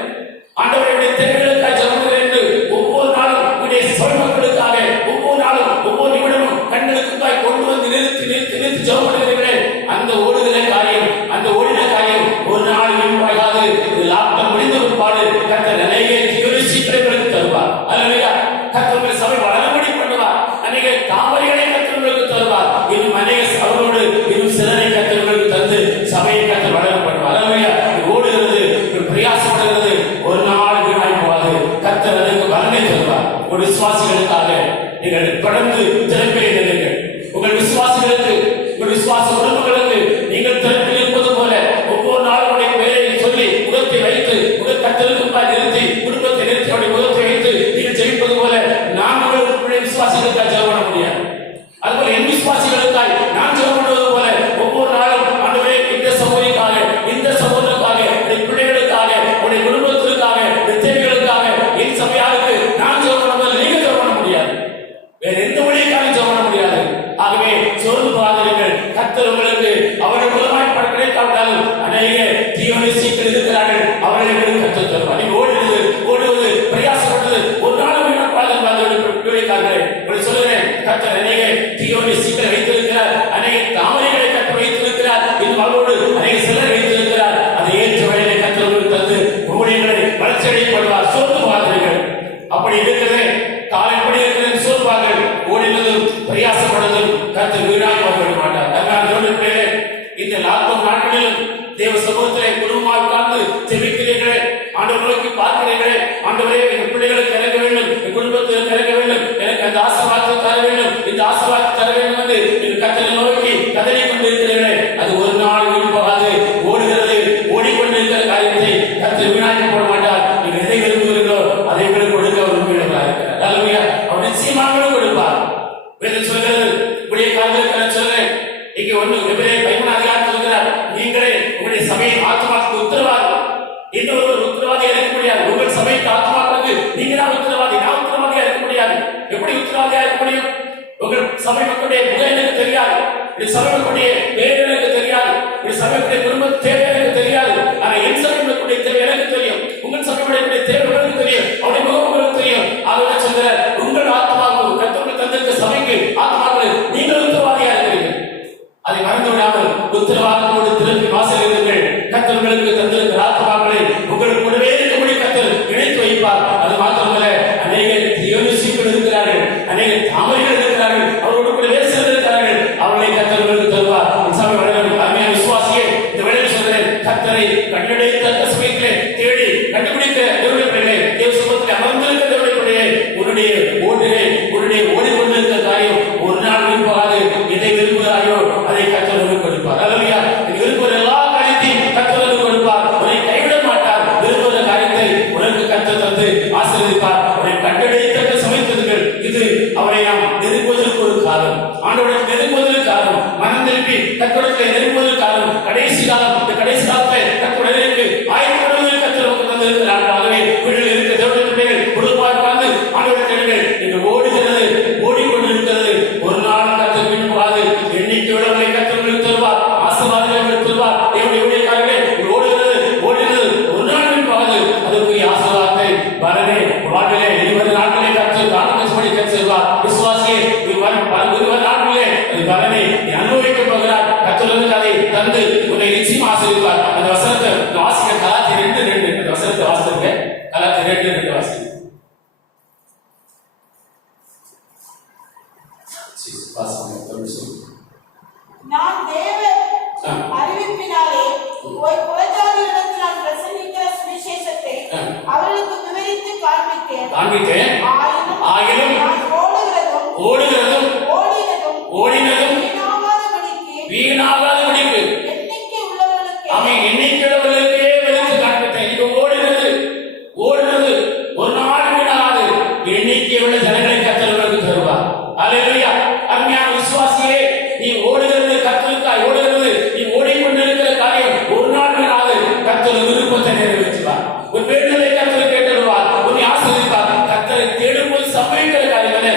ஆண்டவரே இவருடைய தேவைகளுக்காய் ஜெபம் பண்ணுகிறேன் என்று ஒவ்வொரு நாளும் உங்களுடைய சபை மக்களுக்காக ஒவ்வொரு நாளும் ஒவ்வொரு நிமிடமும் கண்களுக்கு முன்பாய் கொண்டு வந்து நிறுத்தி ஜெபம் பண்ணுகிறீர்களே, அந்த ஓடுகிற காரியம், அந்த ஓடின காரியம் ஒரு நாள் வீணாகாது. இது லாக்டவுன் முடிந்த பிற்பாடு கர்த்தர் அநேக தீயோனிசியங்களுக்கு தருவார். ஹல்லேலூயா. கர்த்தர் உங்கள் சபை வளரும்படி பண்ணுவார். அநேக தாமரைகளை கர்த்தர் உங்களுக்கு தருவார். இன்னும் அநேக அவரோடு இன்னும் சிலரை கர்த்தர் உங்களுக்கு தந்து சபையை கர்த்தர் வளர பண்ணுவார். ஹல்லேலூயா. ஓடுகிறது, பிரயாசப்படுகிறது ஒரு நாள் வீணாய் போகாது. கர்த்தர் அதற்கு பலனை தருவார். ஒரு விசுவாசிகளுக்காக நீங்கள் தொடர்ந்து திறப்பிலே நில்லுங்கள். உங்கள் விசுவாசிகளுக்கு, உங்கள் விசுவாச உறவுகளுக்கு நீங்கள் திறப்பில் இருப்பது போல ஒவ்வொரு நாளும் உடைய பெயரை சொல்லி முகத்தை வைத்து கர்த்தருக்கு முன்பாக நிறுத்தி குடும்பத்தை நிறுத்தி அவருடைய முகத்தை வைத்து நீங்கள் ஜெபிப்பது போல நான் உங்களுடைய விசுவாசிகளுக்காக ஜெபம் பண்ண முடியாது. அதுபோல என் விசுவாசிகளுக்காய் நான் ஜெபம் பண்ணுவது போல ஒவ்வொரு நாளும் ஆண்டவரே இந்த சகோதரிக்காக, இந்த சகோதரனுக்காக, என் பிள்ளைகளுக்காக, உடைய குடும்பத்திற்காக, என் தேவைகளுக்காக, என் சபையாருக்கு நான் ஜெபம் பண்ணுவது நீங்க ஜெபம் பண்ண முடியாது. வேற எந்த வழிக்காக ஜெபம் பண்ண முடியாது. ஆகவே சோர்ந்து போகாதீர்கள். கர்த்தர் உங்களுக்கு அவர்கள் மூலமாய் கிடைக்காவிட்டாலும் அநேக தீயோனிசியர்கள் இருக்கிறார்கள், அவர்களை உங்களுக்கு கற்றுத் தருவார். நீங்க ஓடுவது பிரயாசப்பட்டது ஒரு நாள் வீணாக்காதீர்கள். சொல்லுகிறேன், கர்த்தர் அநேக தீயோனிசியர்களை வைத்திருக்கிறார், அநேக தாமரைகளை கர்த்தர் வைத்திருக்கிறார், இன்னும் அவரோடு அநேக சிலரை வைத்திருக்கிறார். அதை ஏற்ற வழியிலே கர்த்தர் உங்களுக்கு தந்து ஊழியர்களை வளர்ச்சி அடையப்படுவார். சோர்ந்து போகாதீர்கள். அப்படி இருக்கிறது காலை எப்படி இருக்கிறது சோர்வார்கள். ஓடினதும் பிரயாசப்படுவதும் கர்த்தர் வீணாய் போக மாட்டார். இந்த லாக்டவுன் நாட்களிலும் தேவ சமூகத்திலே குடும்பமாக உட்கார்ந்து ஜெபிக்கிறீர்களே, ஆண்டவரை நோக்கி பார்க்கிறீர்களே, ஆண்டவரே எங்கள் பிள்ளைகளுக்கு இறங்க வேண்டும், என் குடும்பத்திற்கு இறங்க வேண்டும், எனக்கு அந்த ஆசீர்வாதத்தை தர வேண்டும், இந்த ஆசீர்வாதத்தை தர வேண்டும் என்று நீங்கள் கர்த்தரை நோக்கி கதறி கொண்டிருக்கிறீர்களே, அது ஒரு நாள் வீண் போகாது. ஓடுகிறது, ஓடிக்கொண்டிருக்கிற காரியத்தை கர்த்தர் வீணாக்கி போட மாட்டார். நீங்கள் எதை விரும்புகிறீர்களோ அதை உங்களுக்கு கொடுக்க அவர் உண்மையுள்ளவராக இருக்கிறார். ஹல்லேலூயா. அவர் நிச்சயமாக கொடுப்பார். வேதம் சொல்கிறது, உடைய காலத்திற்கு நான் சொல்றேன், இங்கே எபிரேயர் 13 அதிகாரம் சொல்கிறார், நீங்களே உங்களுடைய சபையின் ஆத்துமாவுக்கு உத்தரவாதி. இன்னொரு உத்தரவாதியா இருக்க முடியாது. உங்கள் சபைக்கு ஆத்துமாவுக்கு நீங்க தான் உத்தரவாதி, நான் உத்தரவாதியா இருக்க முடியாது. எப்படி உத்தரவாதியா இருக்க முடியும்? உங்கள் சபை மக்களுடைய முகம் எனக்கு தெரியாது, சபை மக்களுடைய பேர் எனக்கு தெரியாது, சபை மக்களுடைய குடும்ப தேவை எனக்கு தெரியாது. ஆனா என் சபை மக்களுடைய தேவை எனக்கு தெரியும், உங்கள் சபையுடைய தேவை உங்களுக்கு தெரியும், அவருடைய முகம் உங்களுக்கு தெரியும். ஆகவே சொல்ற உங்கள் ஆத்மாவுக்கு கர்த்தர் தந்திருக்க சபைக்கு ஆத்மாக்கள் நீங்கள் உத்தரவாதியா இருக்கிறீர்கள். அதை மறந்து விடாமல் உத்தரவாதத்தோடு திருப்பி வாசல் இருங்கள். கர்த்தர் உங்களுக்கு தந்திருக்கிற ஆத்மாக்களை உங்களுக்கு கூடவே இருக்கும்படி கர்த்தர் இணைத்து வைப்பார். அது மாத்திரமல்ல, அநேக தீயோனிசியர்கள் இருக்கிறார்கள், அநேக தாமரைகள் இருக்கிறார்கள், அவரோடு கூட வேறு சிலர் இருக்கிறார்கள், அவர்களை கர்த்தர் உங்களுக்கு தருவார். சபை வளரும் அருமையான விசுவாசியே, இந்த வேளையில் சொல்கிறேன், கர்த்தரை கண்டடைத்த சமயத்திலே தேடி கண்டுபிடிக்க தேவனுடைய பிள்ளைகளே, தேவ சமூகத்தில் அமர்ந்திருக்க தேவனுடைய பிள்ளைகளே, உன்னுடைய ஓடிக்கொண்டிருக்கிற காரியம் ஒரு நாள் வீண் போகாது. இதை கர்த்தரிடத்தில் நெருங்குவதற்கு காலம் கடைசி காலம். இந்த கடைசி காலத்தை கர்த்தருக்கு ஆயத்தப்படுவதற்கு கர்த்தர் நமக்கு தந்திருக்கிறார். ஆகவே வீட்டில் இருக்கிற தேவனுடைய பிள்ளைகள் குடும்பமாக உட்கார்ந்து ஆண்டவருடைய நீங்கள் ஓடுகிறது ஓடிக்கொண்டிருக்கிறது. ஒரு நாள் கர்த்தர் பின் போகாது. எண்ணிக்கையுள்ளவர்களை கர்த்தர் உங்களுக்கு தருவார். ஆசீர்வாதங்களை உங்களுக்கு தருவார். தேவனுடைய ஊழியக்காரர்களே ஓடுகிறது ஓடுகிறது ஒரு நாள் பின் போகாது. அதற்குரிய ஆசீர்வாதத்தை வரவே வாழ்விலே 20 நாட்களே கர்த்தர் தானபடி கர்த்தர் விசுவாசியே 20 நாட்களே பலனை அனுபவிக்க போகிறார். கர்த்தர் அதை தந்து உன்னை நிச்சயம் ஆசீர்வதிப்பார். அந்த வசனத்தை வாசிக்க கலாத்தியர் 2:2 அந்த வசனத்தை வாசிக்க கலாத்தியர் 2:2 வாசிக்க. நான் தேவ அறிவிப்பினாலே புறஜாதிகளிடத்தில் நான் பிரசங்கிக்கிற சுவிசேஷத்தை அவர்களுக்கு விவரித்து காண்பித்தேன். ஆயினும் நான் ஓடுகிறதும் ஓடினதும் வீணாகாதபடிக்கு எண்ணிக்கையுள்ளவர்களுக்கே விவரித்து காண்பித்தேன். நீங்க ஓடுனது ஒரு நாள் வீணாகாது. எண்ணிக்கை உள்ள ஜனங்களை கர்த்தருக்கு தருவார். அல்லேலூயா. அருமையான விசுவாசியே, நீ ஓடுகிறது கர்த்தருக்காய் ஓடுகிறது. நீ ஓடிக்கொண்டிருக்கிற காரியம் ஒரு நாள் வீணாகாது. கர்த்தர் விருப்பத்தை நிறைவேற்றுவார். ஒரு வேண்டுதலை கர்த்தர் கேட்டுடுவார். உன்னை ஆசீர்வதிப்பார். கர்த்தரை தேடும்போது சம்பவிக்கிற காரியம் என்ன?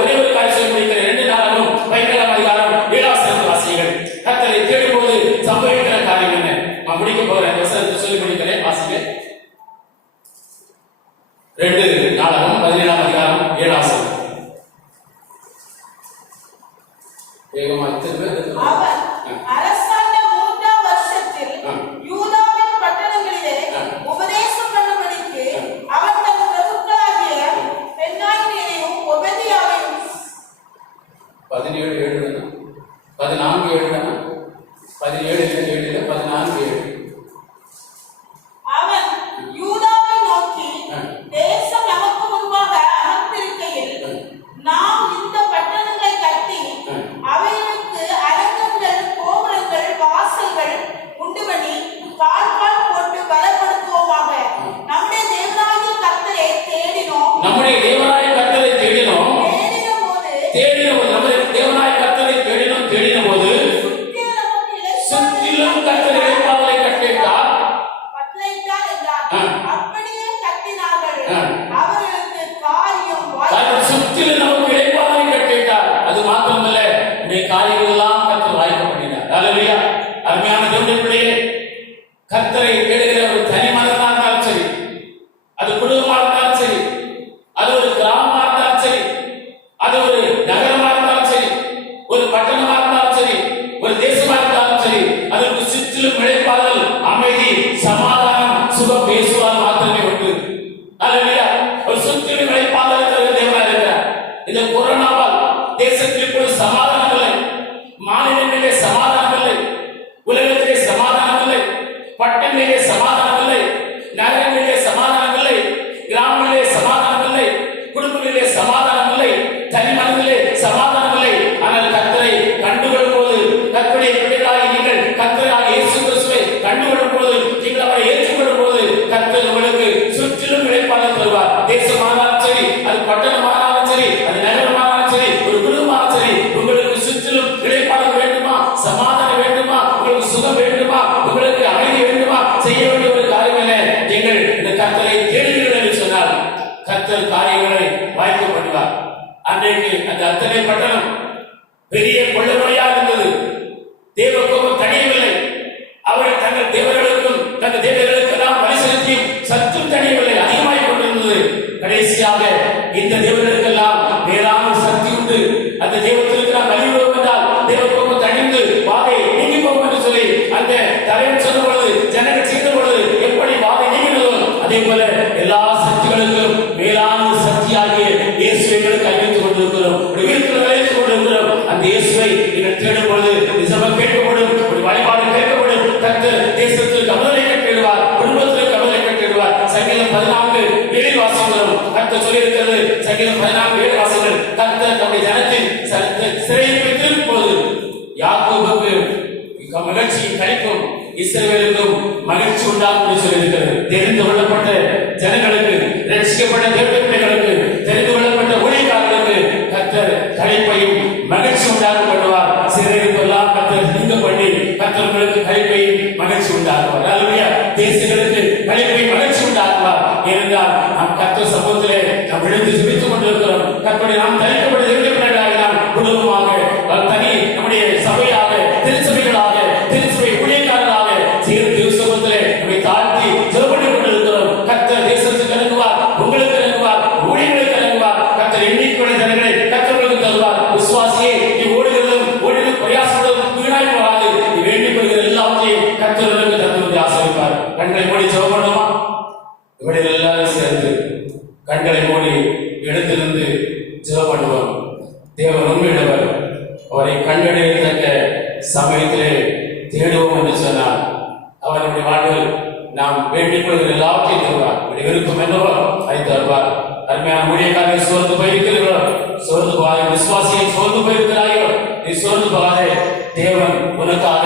ஒரே ஒரு காரியம் சொல்லி முடிக்கிற 2 நாளும் 15ஆம் அதிகாரம் 7 வாசிகள். கர்த்தரை தேடும்போது சம்பவிக்கிற காரியம் என்ன? நான் முடிக்க போகிறேன். வசனத்தை சொல்லி முடிக்கிறேன். வாசிங்க. 2 நாளாகும் 17ஆம் அதிகாரம் 7 அவன் அரசாண்ட 3ஆம் வருஷத்தில் யூதாவின் பட்டணங்களிலே உபதேசம் பண்ணும்படிக்கு அவன் தன் பிரபுக்களாகிய பென்னாயினையும் ஒபதியாவையும் 17:7 14:7 17:7 14:7 அவன் யூதாவை நோக்கி தேசம் நமக்கு முன்பாக அமர்ந்திருக்கையில் நாம் இந்த பட்டணங்களை கட்டி அவைகளுக்கு அரங்கங்கள் கோபுரங்கள் வாசல்கள் உண்டு பண்ணி கால் போட்டு பலப்படுத்துவோமாக. நம்முடைய தேவனாகிய கர்த்தரை தேடினோம். நம்முடைய தேவனாகிய கர்த்தரை தேடினோம். நம்முடைய தேவனாகிய கர்த்தரை தேடினபோது சுற்றிலும் கர்த்தர் இளைப்பாறலை கட்டிட்டார் என்றார். அப்படியே கட்டினார்கள். அவர்களுக்கு காரியம் சுற்றிலும் நமக்கு இளைப்பாறலை கட்டிட்டார். அது மாத்திரமல்ல, இந்த காரியங்கள் எல்லாம் கர்த்தர் வாய்ப்பு பண்ணினார். அல்லேலூயா. அருமையான தேவனுடைய பிள்ளையே, கர்த்தரை தேடுகிற ஒரு தனி மனிதனாக இருந்தாலும் சரி, அது குடும்பமாக இருந்தாலும் சரி, அது ஒரு கிராமமாக இருந்தாலும் சரி, அது ஒரு நகரமாக இருந்தாலும் சரி, ஒரு பட்டணமாக இருந்தாலும் சரி, ஒரு தேசமாக இருந்தாலும் சரி, அதற்கு சுற்றிலும் இளைப்பாறுதல், அமைதி, சமாதானம், சுகம் பேசுவார் மாத்திரமே உண்டு. அல்லேலூயா. ஒரு சுற்றிலும் இளைப்பாறுதல் தருகிற தேவனாக இருக்கிறார். இந்த கொரோனாவால் தேசத்தில் இப்பொழுது சமாதானம் இல்லை, மாநிலங்களிலே சமாதானம் இல்லை, உலகத்திலே சமாதானம் இல்லை, பட்டணங்களிலே சமாதானம் இல்லை, நகரங்களிலே சமாதானம் இல்லை, கிராமங்களிலே சமாதானம் இல்லை, குடும்பங்களிலே சமாதானம் இல்லை, தனி மனதிலே சமாதானம் இல்லை. ஆனால் கர்த்தரை கண்டுகொள்ளும் போது, கர்த்தருடைய பிள்ளைகளாகிய நீங்கள் கர்த்தராகிய இயேசு கிறிஸ்துவை கண்டுகொள்ளும் போது, நீங்கள் அவரை ஏற்றுக்கொள்ளும் போது, கர்த்தர் உங்களுக்கு சுற்றிலும் இளைப்பாறுதல் தருவார். தேசமானாலும் சரி, அது பட்டணமானாலும் சரி, அது நகரமானாலும் சரி, ஒரு குடும்பமானாலும் சரி, உங்களுக்கு சுற்றிலும் இளைப்பாறுதல் வேண்டுமா, சமாதானம் வேண்டுமா, உங்களுக்கு சுகம் வேண்டுமா, உங்களுக்கு அமைதி வேண்டுமா, செய்ய வேண்டிய ஒரு காரியம் என்ன? நீங்கள் இந்த கர்த்தரை தேடுகிறீர்கள் என்று சொன்னால் கர்த்தர் காரியங்களை வாய்ப்பு பண்ணுவார். அன்றைக்கு அந்த அத்தனை பட்டணம் பெரிய கொள்ள நோயாக இருந்தது. தேவ கோபம் தணியவில்லை. அவர்கள் தங்கள் தேவர்களுக்கும் தங்கள் தேவர்களுக்கெல்லாம் வழி செலுத்தியும் சற்றும் தணியவில்லை, அதிகமாய் கொண்டிருந்தது. கடைசியாக இந்த தேவர்களுக்கெல்லாம் மேலான சக்தி உண்டு. அந்த தெய்வத்திற்கு நாம் வழிவிடுவோம் என்றால் தேவ கோபம் தணிந்து வாதை நீங்கி போகும் என்று சொல்லி அந்த தலைவர் சொன்ன பொழுது, ஜனங்கள் செய்த பொழுது எப்படி வாதை நீங்கினதோ அதே போல எல்லா சக்திகளுக்கும் மேலான சக்தியாகிய இயேசுவை எங்களுக்கு அறிவித்துக் கொண்டிருக்கிறோம். வீட்டில் அழைத்துக் கொண்டிருக்கிறோம். அந்த இயேசுவை நீங்கள் தேடும் பொழுது நிசபம் கேட்கப்படும், ஒரு வழிபாடு கேட்கப்படும். கர்த்தர் தேசத்தில் கவலை கட்டிடுவார், குடும்பத்தில் கவலை கட்டிடுவார். சங்கீதம் 14:7 வாசிக்கிறோம். கர்த்தர் சொல்லியிருக்கிறது, சங்கீதம் 14:7 வாசிகள், கர்த்தர் தம்முடைய ஜனத்தின் சிறையில் வைத்திருக்கும் போது யாக்கோபுக்கு மகிழ்ச்சியும் கழிப்பும், இஸ்ரவேலுக்கும் மகிழ்ச்சி உண்டாகும் என்று சொல்லியிருக்கிறது. தெரிந்து கொள்ளப்பட்ட ஜனங்களுக்கு, ரட்சிக்கப்பட்ட தேவனுடைய பிள்ளைகளுக்கு, தெரிந்து கொள்ளப்பட்ட ஊழியக்காரர்களுக்கு கர்த்தர் கழிப்பையும் மகிழ்ச்சி உண்டாக பண்ணுவார். சிறையிருப்பெல்லாம் கர்த்தர் கர்த்தருடைய நாம் தரிக்கப்பட்ட தேவனுடைய பிள்ளைகளாக நாம் குடும்பமாக தனி நம்முடைய சபையாக திருச்சபைகளாக திருச்சபை ஊழியக்காரர்களாக சேர்ந்து தேவசமூகத்திலே நம்மை தாழ்த்தி ஜெபம் பண்ணிக் கொண்டிருக்கிறோம். கர்த்தர் தேசத்துக்கு இறங்குவார், உங்களுக்கு இறங்குவார், ஊழியர்களுக்கு இறங்குவார். கர்த்தர் எண்ணிக்கையுள்ள ஜனங்களை கர்த்தர்களுக்கு தருவார். விசுவாசியே, நீ ஓடுகிறது பிரயாசங்களும் வீணாய் போகாது. நீ வேண்டிக் கொள்கிற எல்லாவற்றையும் கர்த்தர்களுக்கு தருவதை ஆசீர்வதிப்பார். கண்களை மூடி ஜெபம் பண்ணுமா? இவர்கள் எல்லாரும் சேர்ந்து கண்களை மூடி எழுந்திருந்து ஜெபம் பண்ணுவோம். தேவன் உண்மையுள்ளவர். அவரை கண்டடையத்தக்க சமயத்திலே தேடுவோம் என்று சொன்னார். அவருடைய வாழ்வில் நாம் வேண்டிக் கொள்கிற எல்லாவற்றையும் தருவார். விருப்பம் என்னவோ அதை தருவார். அருமையான ஊழியக்காரரை சோர்ந்து போயிருக்கிறீர்களோ, சோர்ந்து போகாத விசுவாசியை சோர்ந்து போயிருக்கிறாயோ, நீ சோர்ந்து போகாதே. தேவன் உனக்காக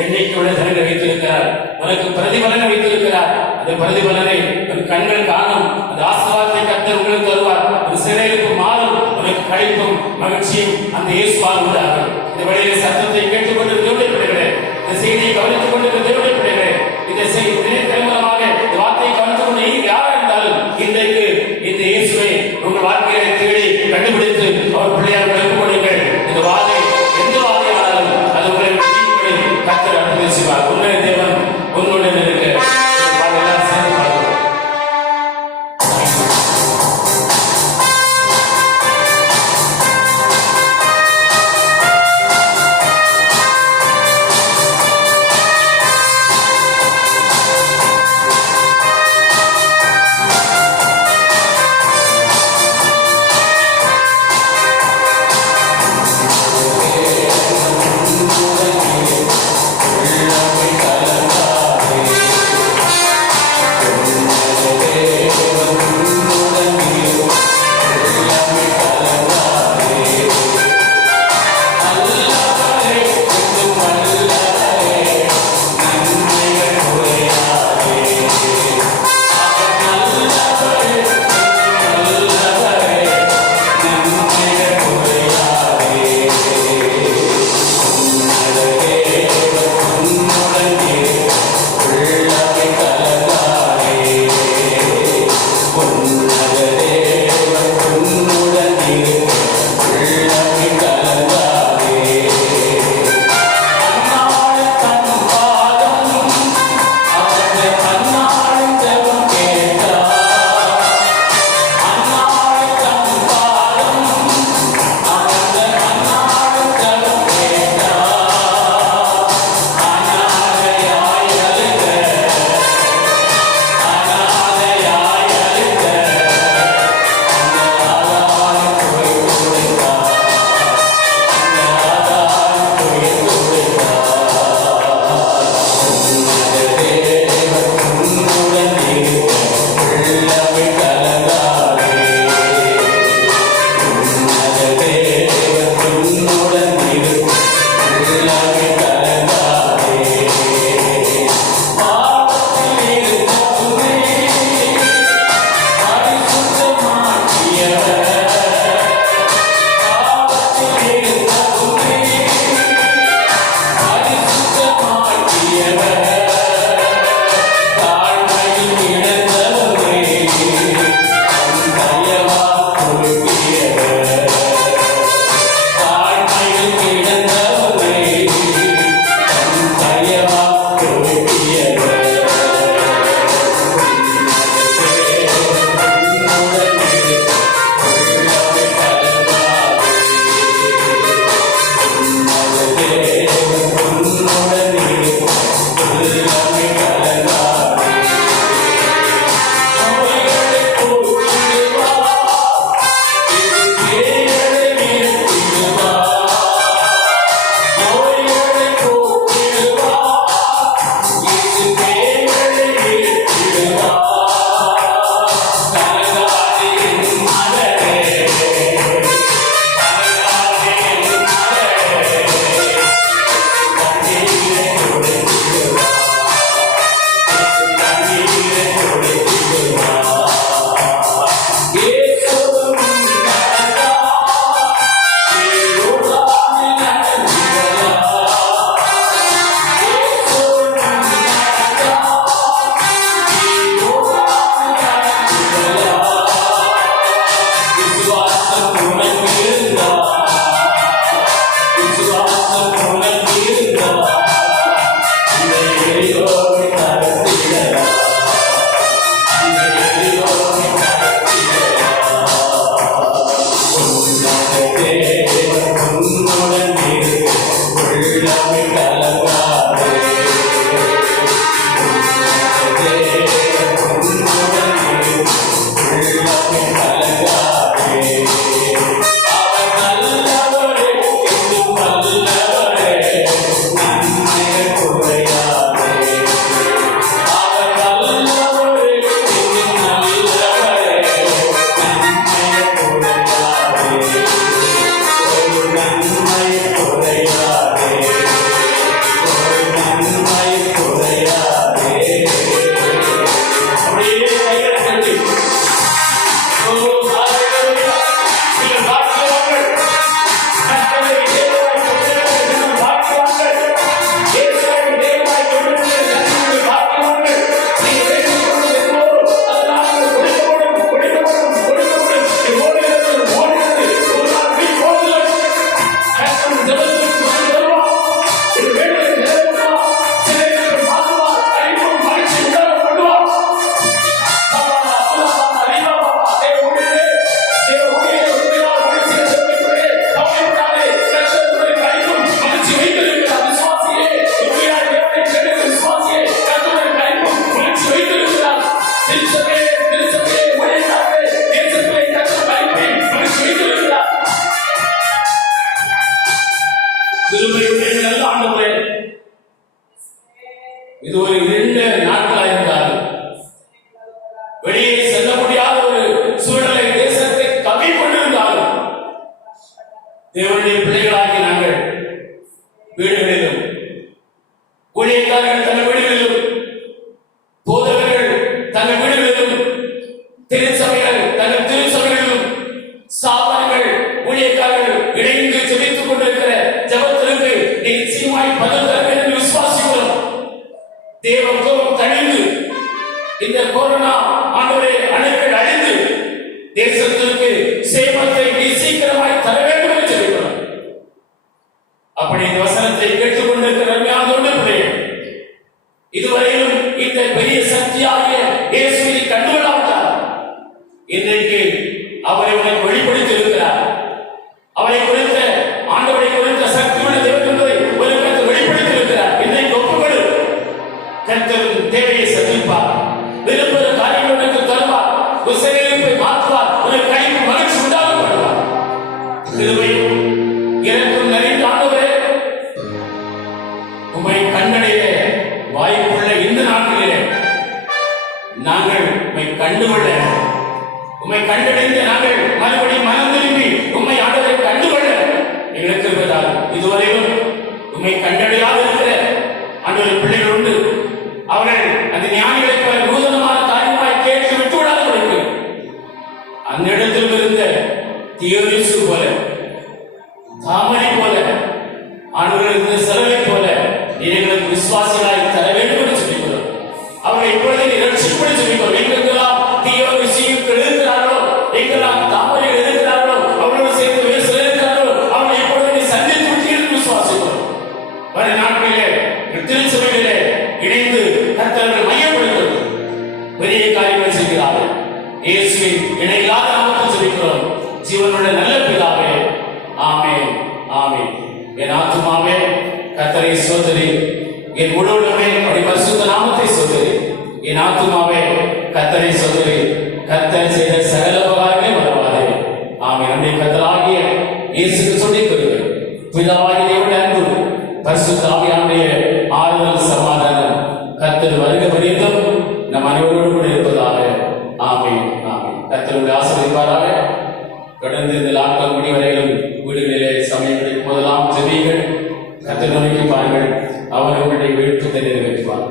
எண்ணிக்கையுள்ள ஜனங்களை வைத்திருக்கிறார். உனக்கு பிரதிபலனை வைத்திருக்கிறார். அந்த பிரதிபலனை உன் கண்கள் காணும். அந்த ஆசீர்வாதத்தை கர்த்தர் உங்களுக்கு தருவார். ஒரு சிறையிருப்பு மாறும். உனக்கு கழிப்பும் மகிழ்ச்சியும் அந்த இயேசுவால் உண்டாகும். இந்த வழியிலே சத்தத்தை கேட்டுக்கொண்டு தேவனுடைய பிள்ளைகளே, இந்த செய்தியை கவனித்துக் கொண்டிருக்கிற தேவனுடைய பிள்ளைகளே, இந்த செய்தி மூலமாக இந்த வார்த்தையை கவனித்துக் கொண்டு யார் இருந்தாலும் இன்றைக்கு இந்த இயேசுவை உங்கள் வாழ்க்கையை தேடி கண்டுபிடித்து அவர் பிள்ளையார் விளக்கு கொடுங்கள். இந்த வாதை எந்த வாதையானாலும் அது உங்களை கர்த்தர் அனுப்பி செய்வார். உண்மையை தேவன் உங்களுடன் இருக்க எல்லாரும் சேர்ந்து பார்க்கிறோம். இது ஒரு 2 நாட்களா இருந்தாலும் வெளியே செல்ல முடியாத ஒரு சூழலை தேசத்தை கவி கொண்டிருந்தாலும் தேவனுடைய பிள்ளைகளாகி நாங்கள் வீடுகளிலும் ஊழியக்காரர்கள் தங்கள் வீடுகளிலும் போதகர்கள் தங்கள் வீடுகளிலும் திருச்சபைகள் தங்கள் திருச்சபைகளிலும் ஸ்தாபனங்கள் ஊழியக்காரர்கள் இணைந்து ஜெபித்துக் கொண்டிருக்கிற ஜெபத்திற்கு நிச்சயமாய் பதில் தர வேண்டும் என்று விசுவாசிக்கிறோம். தேவத்துவம் தணிந்து இந்த கொரோனா ஆண்டவரே அணுக்கள் அழிந்து தேசத்திற்கு சேமத்தை நீ சீக்கிரமாய் தர வேண்டும் என்று சொல்கிறோம். அப்படி இந்த வசனத்தை கேட்டுக் கொண்டிருக்கிற அருமையான பிள்ளைகள், இதுவரையிலும் இந்த பெரிய சக்தியாகிய இயேசுவை கண்டுகொள்ளாவிட்டார். இன்றைக்கு அவரை உனக்கு வெளிப்படுத்தி இருக்கிறார். அவரை குறித்த ஆண்டவரை குறித்த சக்தியுள்ள தேவன் என்பதை உனக்கு வெளிப்படுத்தி இருக்கிறார். இன்றைக்கு ஒப்புக்கொடு. கர்த்தரின் தேவையை சந்திப்பார். விரும்புகிற காரியங்கள் உனக்கு தருவார். உசையை மாற்றுவார். உனக்கு கைக்கு மகிழ்ச்சி உண்டாகப்படுவார். கிருபையும் இரக்கம் நிறைந்த ஆண்டவரே, உம்மை கண்டடைய வாய்ப்புள்ள இந்த நாட்களிலே நாங்கள் உம்மை கண்டுகொள்ள, உம்மை கண்டடைந்த நாங்கள் மறுபடியும் மனம் திரும்பி உம்மை ஆண்டவரை கண்டுகொள்ள எங்களுக்கு இருப்பதால் இதுவரையிலும் உம்மை கண்டடையாது இருக்கிற ஆண்டவரை பிள்ளைகள் உண்டு. அவர்கள் அந்த ஞானிகளை போல நூதனமான காரியமாய் கேட்டு விட்டு விடாதவர்களுக்கு அந்த இடத்தில் இருந்த தியோரிசு போல, தாமரை போல, ஆண்டவர்கள் இருந்த செலவை போல எங்களுக்கு விசுவாசிகளாய் தர வேண்டும் என்று சொல்லிக்கிறோம். அவர்களை இப்பொழுது ரட்சிப்படி சொல்லிக்கிறோம். எங்கெல்லாம் தியோரிசியும் எழுதுகிறார்களோ, எங்கெல்லாம் தாமரை எழுதுகிறார்களோ, அவர்களோடு சேர்ந்து வேறு சிலர் இருக்கிறார்களோ, அவர்களை இப்பொழுது சந்தித்து விட்டு விசுவாசிக்கிறோம். வரும் நாட்களிலே திருச்சபைகளிலே இணைந்து கர்த்தர்கள் மையப்படுத்தும் பெரிய காரியங்கள் செய்கிறார்கள். இயேசுவின் இணையில்லாத நாமத்தில் சொல்லிக்கிறோம். ஜீவனுள்ள நல்ல பிதாவே, ஆமென், ஆமென். என் ஆத்துமாவே கர்த்தரை ஸ்தோத்திரி, என் முழு உள்ளமே அவருடைய பரிசுத்த நாமத்தை ஸ்தோத்திரி. என் ஆத்துமாவே கர்த்தரை ஸ்தோத்திரி, கர்த்தர் செய்த சகல உபகாரங்களை மறவாதே. ஆமென். நம்முடைய கர்த்தராகிய இயேசுக்கு சொல்லிக் கொள்கிறேன். பிதாவாகிய தேவனுடைய அன்பு, பரிசுத்த ஆவியானுடைய ஆறுதல், சமாதானம் கர்த்தர் வருகை வரைக்கும் நம் அனைவரோடு கூட இருப்பதாக. ஆமென், ஆமென். கர்த்தருடைய ஆசீர்வதிப்பாராக. தொடர்ந்து இந்த லாக்டவுன் மணி வரையிலும் வீடுகளிலே சமயம் கிடைக்கும் போதெல்லாம் ஜெபியுங்கள், கர்த்தரை நோக்கி பாருங்கள். அவர் உங்களுடைய விருப்பத்தை நிறைவேற்றுவார்.